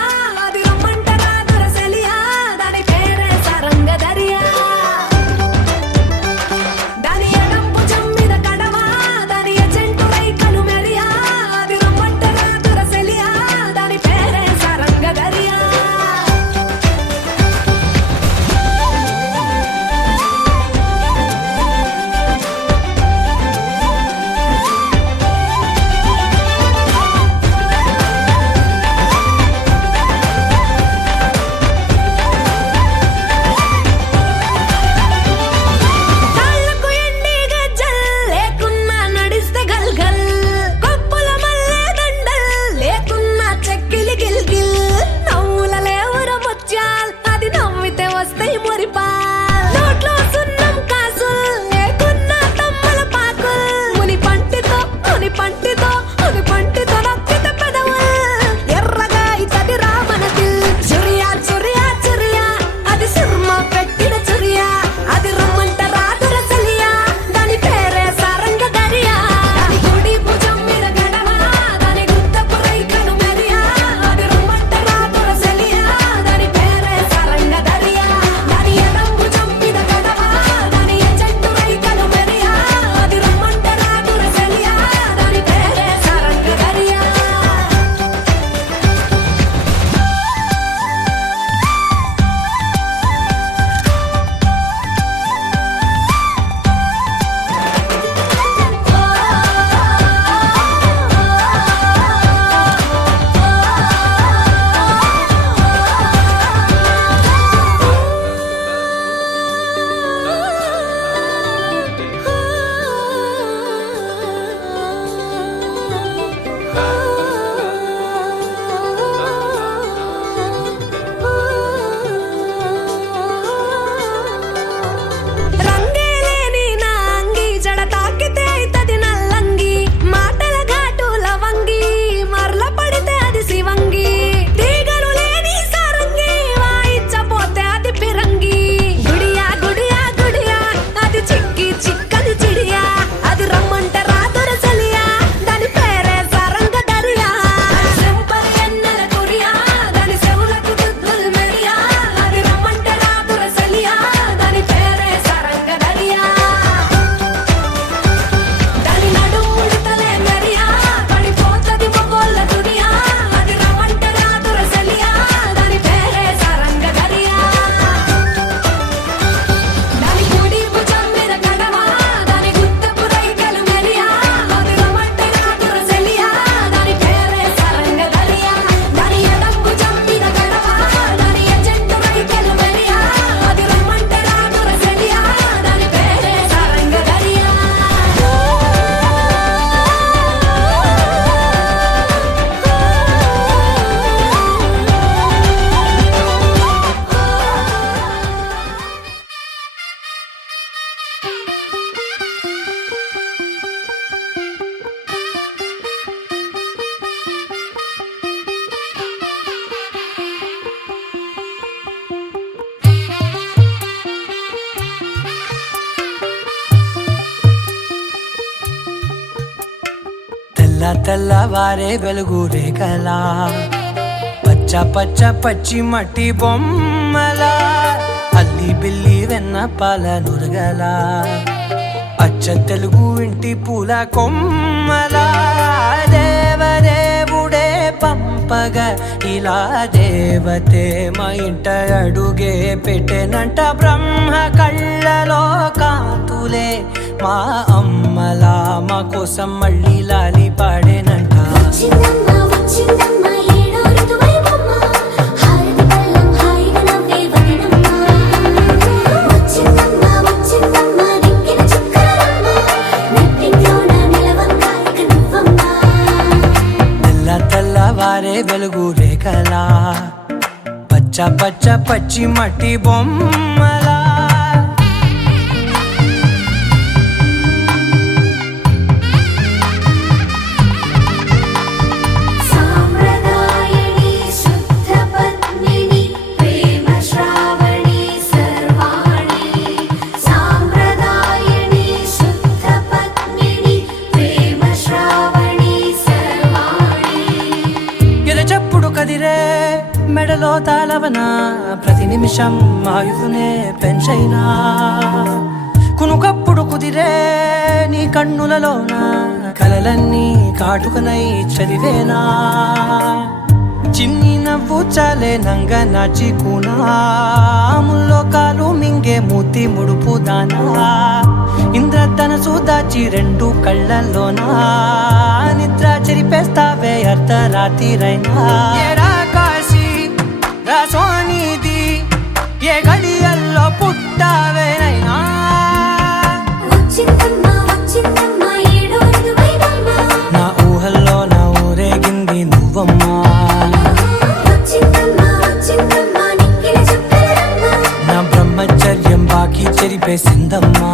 తెల్లవారే వెలుగు రేఖలా పచ్చ పచ్చ పచ్చి మట్టి బొమ్మలా అల్లి బిల్లి వెన్న పాల నురగలా అచ్చ తెలుగు ఇంటి పూల కొమ్మలా దేవదేవుడే పంపగా ఇలా దేవతే మా ఇంట అడుగే పెట్టెనంట బ్రహ్మ కళ్ళలో కాంతులే మా అమ్మలా మా కోసం మళ్ళీ లాలి పాడేనంట వచ్చిందమ్మ వచ్చిందమ్మ ఏడో ఋతువైవమ్మ హారతి పళ్ళం హాయిగా నవ్వే వదనమ్మ వచ్చిందమ్మ వచ్చిందమ్మ దిక్కిన చుక్కలమ్మ నెట్టింట్లోన నిలవంగా ఇక నువ్వమ్మ తెల్లవారే వెలుగు రేఖలా పచ్చ పచ్చ పచ్చి మట్టి బొమ్మలా సాంప్రదాయని శుద్ధ పద్మిని ప్రేమ శ్రావణి సర్వాణి సాంప్రదాయని శుద్ధ పద్మిని ప్రేమ శ్రావణి సర్వాణి ఎరచప్పుడు కదిరే మెడలో తాళవన ప్రతి నిమిషం ఆయుధునే పెంచైనా కునుకప్పుడు కుదిరే నీ కన్నులలోన కలలన్నీ కాటుకనై చదివేనా చిన్ని నవ్వు చాలే నంగ నాచి కూనాముల్లో కాలు మింగే మూతి ముడుపు దానా ఇంద్రధనసు దాచి రెండు కళ్ళల్లోనా నిద్ర చెరిపేస్తావే అర్ధరాత్రిరైనా ఏరా కాశీ రాసోనిది ఏ గడియల్లో పుట్టావేనైనా వచ్చిందమ్మ వచ్చిందమ్మ ఏడో ఋతువైవమ్మ నా ఊహల్లో నా ఊరేగింది నువ్వమ్మా వచ్చిందమ్మ వచ్చిందమ్మ నిక్కిన చుక్కలమ్మ నా బ్రహ్మచర్యం బాకీ చెరిపేసిందమ్మా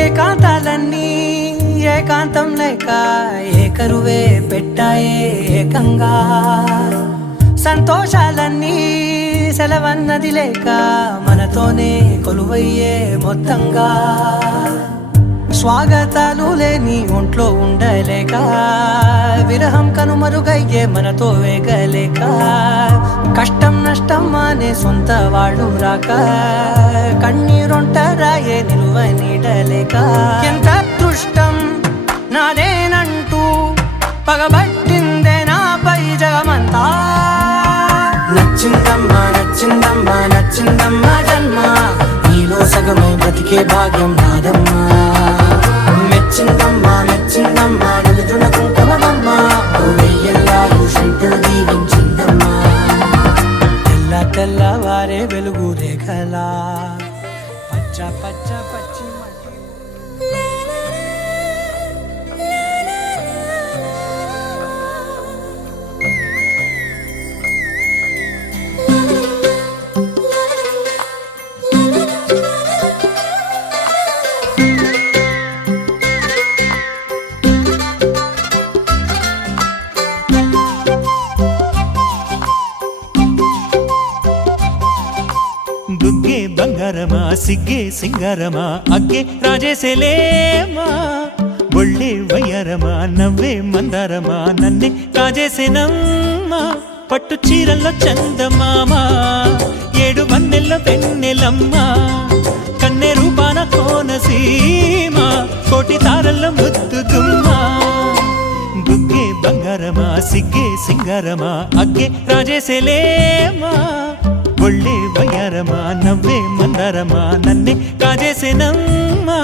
ఏకాంతాలన్నీ ఏకాంతం లేక ఏకరువే పెట్టాయే ఏకంగా సంతోషాలన్నీ సెలవన్నది లేక మనతోనే కొలువయ్యే మొత్తంగా స్వాగతాలు లేని ఒంట్లో ఉండలేక విరహం కనుమరుగయ్యే మనతో వేగలేక కష్టం నష్టం అనే సొంత వాళ్ళు రాక కన్నీరొంటరాయే నిలువ నీడలేక ఎంత అదృష్టం నాదేనంటూ పగబట్టిందే నాపై జగమంతా నచ్చిందమ్మా నచ్చిందమ్మా నచ్చిందమ్మా జన్మ నీలో సగమై బ్రతికే భాగ్యం నాదమ్మా మెచ్చిందమ్మా మెచ్చిందమ్మా నిలుచున కుంకుమమ్మా వెయ్యల్లాలు శంకులు దీవించిందమ్మా తెల్లవారే వెలుగు రేఖలా పచ్చ పచ్చ పచ్చి మట్టి బుగ్గే బంగారమా సిగ్గే సింగారమా అగ్గే రాజేసేలేమా ఒళ్ళే వయ్యారమా నవ్వే మందారమా నన్నే కాజేసేనమ్మా పట్టు చీరల్లో చందమామా ఏడు వన్నెల్లో వెన్నెలమ్మా కన్నె రూపాన కోనసీమ కోటి తారల్లో ముద్దుగుమ్మా బుగ్గే బంగారమా సిగ్గే సింగారమా అగ్గే రాజేసేలేమా ఒళ్ళే వయ్యారమా నవ్వే మందారమా నన్నే కాజేసేనమ్మా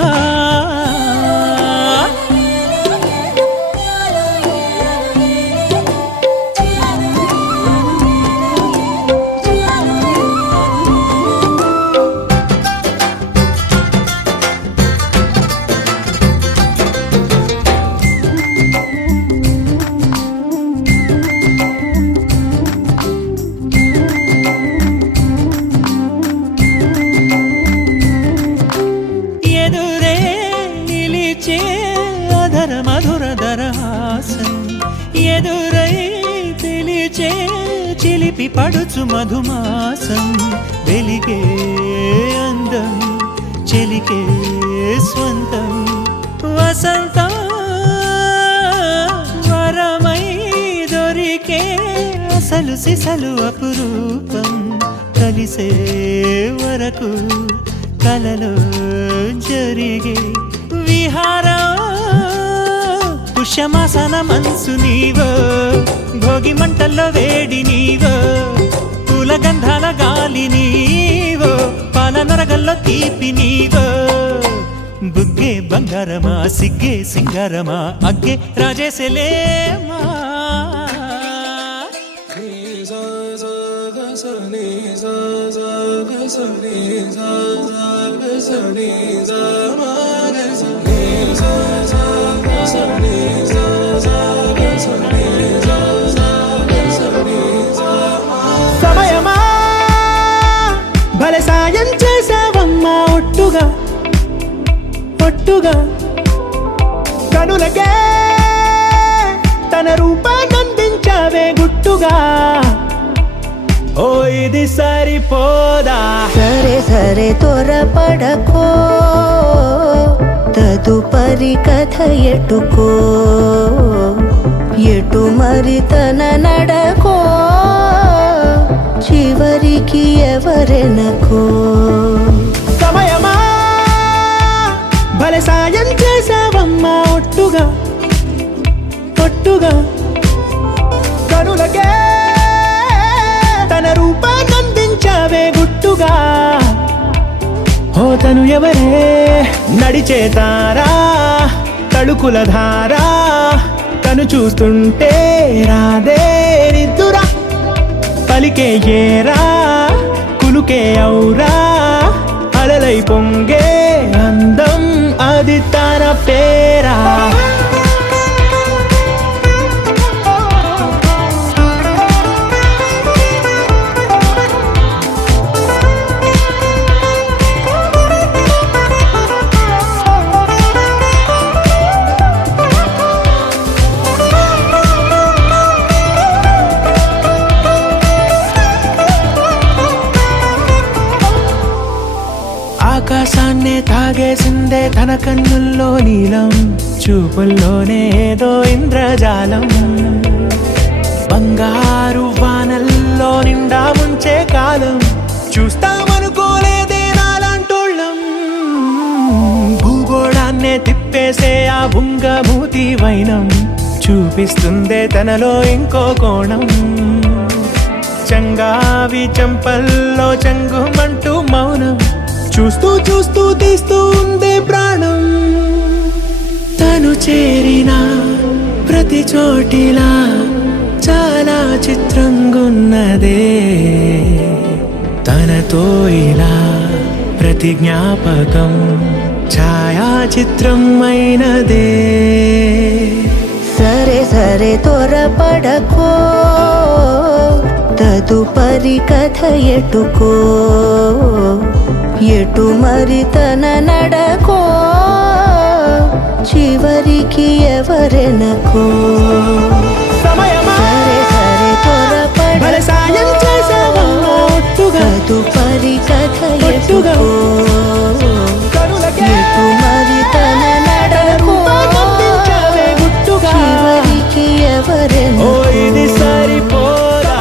ఎదురై పిలిచే చిలిపి పడుచు మధుమాసం వెలిగే అందం చెలికే స్వంతం వసంతం వరమై దొరికే అసలు సిసలు అపురూపం కలిసే వరకు కలలో జరిగే విహారం పుష్యమాసన మనసు నీవో భోగి మంటల్లో వేడి నీవో పూల గంధాల గాలి నీవో పాల నరగల్లో తీపి నీవో బుగ్గే బంగారమా సిగ్గే సింగారమా అగ్గే రాజేసలేమా సమయమా భలే సాయం చేసావమ్మా ఒట్టుగా ఒట్టుగా కనులకే తన రూపాన్నందించావే గుట్టుగా ఓ ఇది సరిపోదా సరే సరే త్వరపడకో తదుపరి కథ ఎటుకో ఎటు మరి తన నడకో చివరికి ఎవరెనకో సమయమా భలే సాయం చేసావమ్మా ఒట్టుగా ఒట్టుగా కనులకే తన రూపాన్నందించావే గుట్టుగా ఓ తను ఎవరే నడిచే తారా తళుకుల ధారా తను చూస్తుంటే రాదే నిద్దురా పలికే ఏరా కులుకే ఔరా అలలై పొంగే అందం అది తన పేరా ఆకాశాన్నే తాగేసిందే తన కన్నుల్లో నీలం చూపుల్లోనే ఏదో ఇంద్రజాలం బంగారు వానల్లో నిండా ముంచే కాలం చూస్తామనుకోలేదే నాలాంటోళ్ళం భూగోళాన్నే తిప్పేసే ఆ బుంగమూతి వైనం చూపిస్తుందే తనలో ఇంకో కోణం చంగావి చంపల్లో చంగుమంటూ మౌనం చూస్తూ చూస్తూ తీస్తూ ఉందే ప్రాణం తను చేరిన ప్రతి చోటిలా చాలా చిత్రంగున్నదే తనతో ఇలా ప్రతి జ్ఞాపకం ఛాయాచిత్రం అయినదే సరే సరే త్వరపడకో తదుపరి కథ ఎటుకో ఎటు మరి తన నడకో చివరికి ఎవరెనకో సమయమా సరే సరే భలే సాయం చేసావమ్మా ఒట్టుగా తదుపరి కథ ఒట్టుగా ఎటుకో కనులకే ఎటు మరి తన నడకో రూపాన్నందించావే గుట్టుగా చివరికి ఓ ఎవరెనకో ఇది సరిపోదా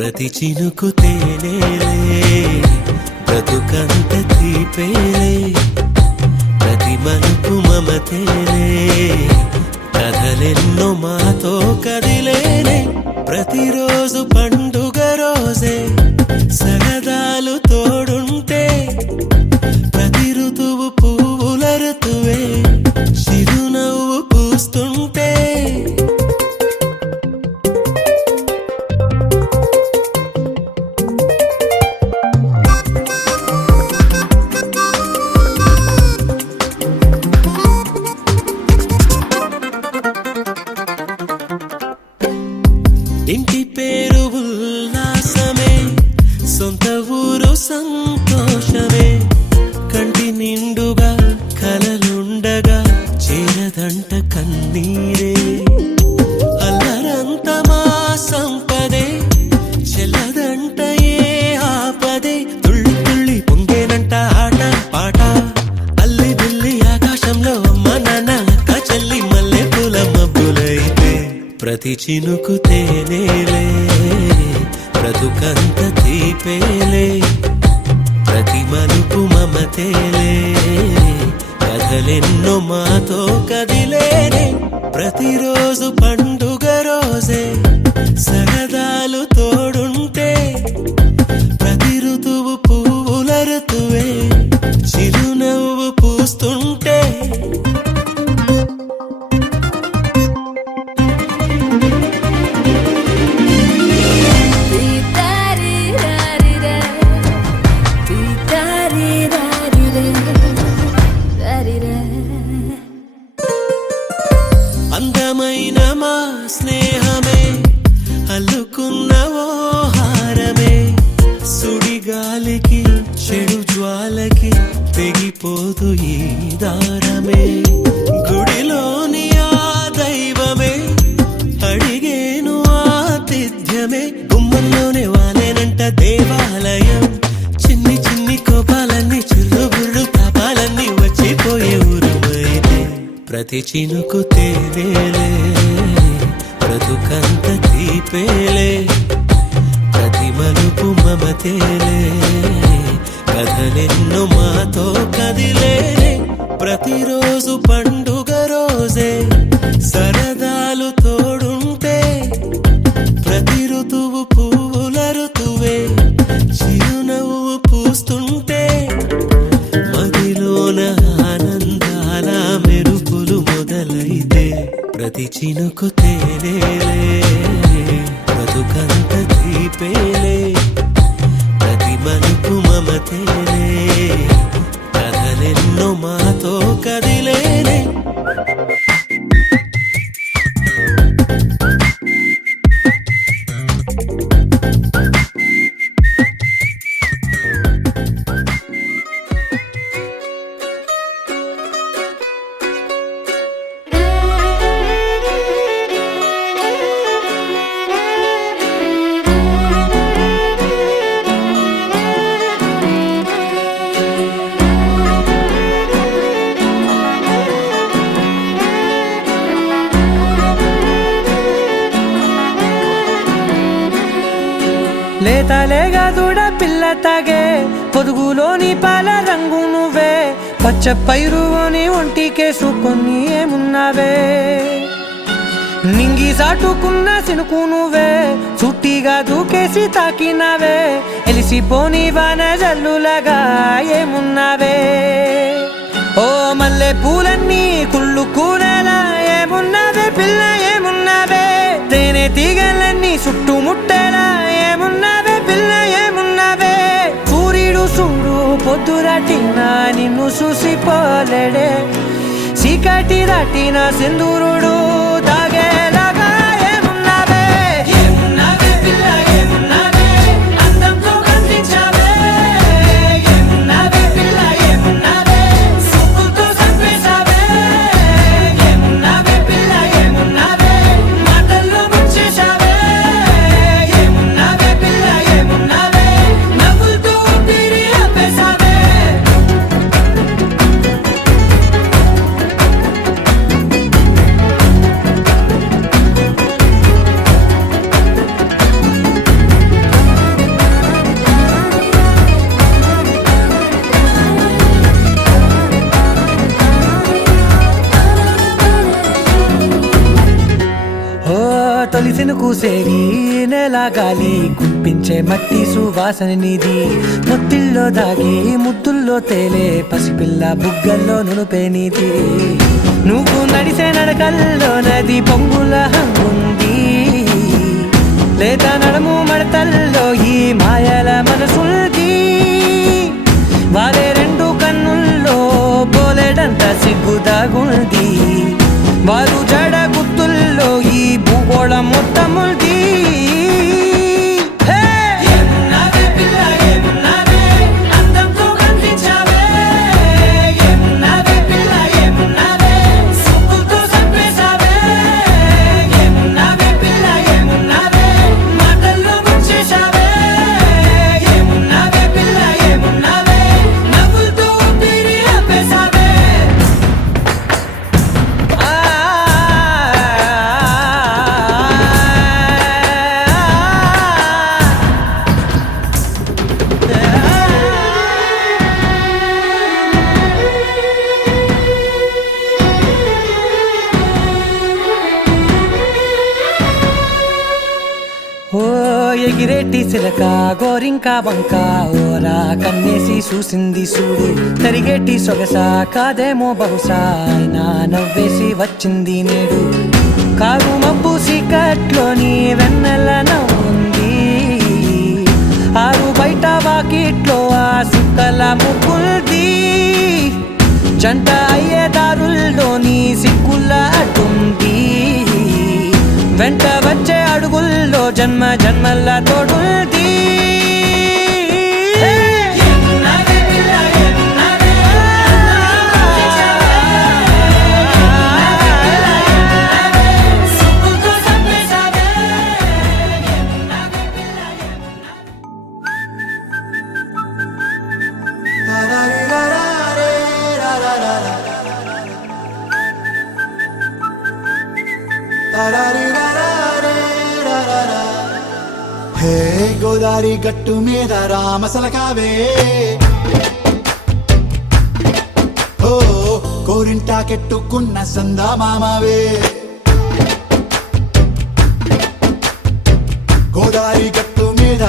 ప్రతి చినుకు తేనేలే బ్రతుకంత తీపేలే ప్రతి మలుపు మమతేలే కథలెన్నో మాతో కదిలేనే ప్రతిరోజు పండుగ రోజే సరదాలు తోడుంటే ప్రతి ఋతువు పువ్వుల ఋతువే చిరునవ్వు పూస్తుంటే ఇంటి పేరు ఉల్లాసమే సొంత ఊరు సంతోషమే కంటి నిండుగా కలలుండగా చేరదంట కన్నీరే అల్లరంత మా సంపదే చెల్లదంట ఏ ఆపదే తుళ్ళి తుళ్ళి పొంగేనంట ఆట పాట అల్లి బిల్లి ఆకాశంలో అమ్మ నాన్న అక్క చెల్లి మల్లె పూల మబ్బులైతే ప్రతి చినుకు తేనేలే బ్రతుకంత తీపేలే ప్రతి మలుపు మమతేలే కథలెన్నో మాతో కదిలేనే ప్రతిరోజు పండుగ రోజే సరదాలు తోడుంటే ప్రతి ఋతువు పువ్వుల ఋతువే చిరునవ్వు పూస్తుంటే అందమైన మా స్నేహమే అల్లుకున్న ఓ హారమే సుడిగాలికి చెడు జ్వాలకి తెగిపోదు ఈ దారమే గుడిలోని ఆ దైవమే అడిగేను ఆతిథ్యమే గుమ్మంలోనే వాలేనంట దేవాలయం చిన్ని చిన్ని కోపాలన్నీ చిల్లుబుర్రు తాపాలన్నీ వచ్చిపోయే ఊరుమైతే ప్రతి చినుకు తేనేలే బ్రతుకంత తీపేలే ప్రతి మలుపు మమతేలే కథలెన్నో మాతో కదిలేనే ప్రతిరోజు పండుగ రోజే సరదాలు తోడుంటే ప్రతి ఋతువు పువ్వుల ఋతువే చిరునవ్వు పూస్తుంటే మదిలోన ఆనందాల మెరుపులు మొదలైతే ప్రతి చినుకు తేనేలే బ్రతుకంత తీపేలే ప్రతి మలుపు మమతేలే కథలెన్నో మాతో కదిలేనే లేతలేగా దూడ పిల్ల తాగే పొదుగులోని పాల రంగు నువ్వే పచ్చ పైరుని ఒంటికేసుకొని ఏమున్నావే నింగి సాటుకున్న సినుకు నువ్వే చుట్టిగా దూకేసి తాకినావే ఎలిసిపోని వాన జల్లులగా ఏమున్నావే ఓ మల్లె పూలన్నీ కుళ్ళు కూరలా ఏమున్నావే పిల్ల ఏమున్నావే తేనె తీగలన్నీ చుట్టుముట్టేలా ఏమున్నావే పిల్ల ఏమున్నావే సూర్యుడు చూడు పొద్దురాటిన నిన్ను చూసిపోలేడే చీకటి దాటిన సింధూరుడు తాగేలాగా ఏమున్నావే ఏమున్నావే పిల్ల ఏమున్నావే అందంతో కనిపించావే ఏమున్నావే పిల్ల ఏమున్నావే సుక్కుతో చంపేశావే ఏమున్నావే పిల్ల ఏమున్నావే మాటల్లో ముంచేశావే ఏమున్నావే పిల్ల ఏమున్నావే నవ్వులతో ఊపిరి ఆపేశావే పూసేరి నెల గాలి కుప్పించే మట్టి సువాసన నిధి ముత్తిల్లో దాగి ముద్దుల్లో తేలే పసిపిల్ల బుగ్గల్లో నునుపే నీతి నువ్వు నడిసే నడకల్లో నది పొంగుల హంగుంది లేదా నడుము మడతల్లో ఈ మాయల మనసుల్ది వారే రెండు కన్నుల్లో పోలేడంత సిగ్గు దాగుంది వారు జడ గుర్తుల్లో ఈ భూగోళం మొత్తముల్ది ఓ ఎగిరేటి సిలక గోరింక వంక ఓరా కన్నేసి చూసింది చూడు తరిగేటి సొగస కాదేమో బహుశా అయినా నవ్వేసి వచ్చింది నేడు కారు మబ్బు సీకట్లోని వెన్నెల నవ్వుంది ఆరు బయట వాకిట్లో ఆ సుక్కల ముగ్గుల్ది జంట అయ్యే దారుల్లోని సిగ్గుల అడ్డుంది వెంట వచ్చే అడుగుల్లో జన్మ జన్మల్ల తోడుల్ది హే గోదారి గట్టు మీద రామసలకావే ఓ కోరింటాకెట్టుకున్న సందా మామావే గోదారి గట్టు మీద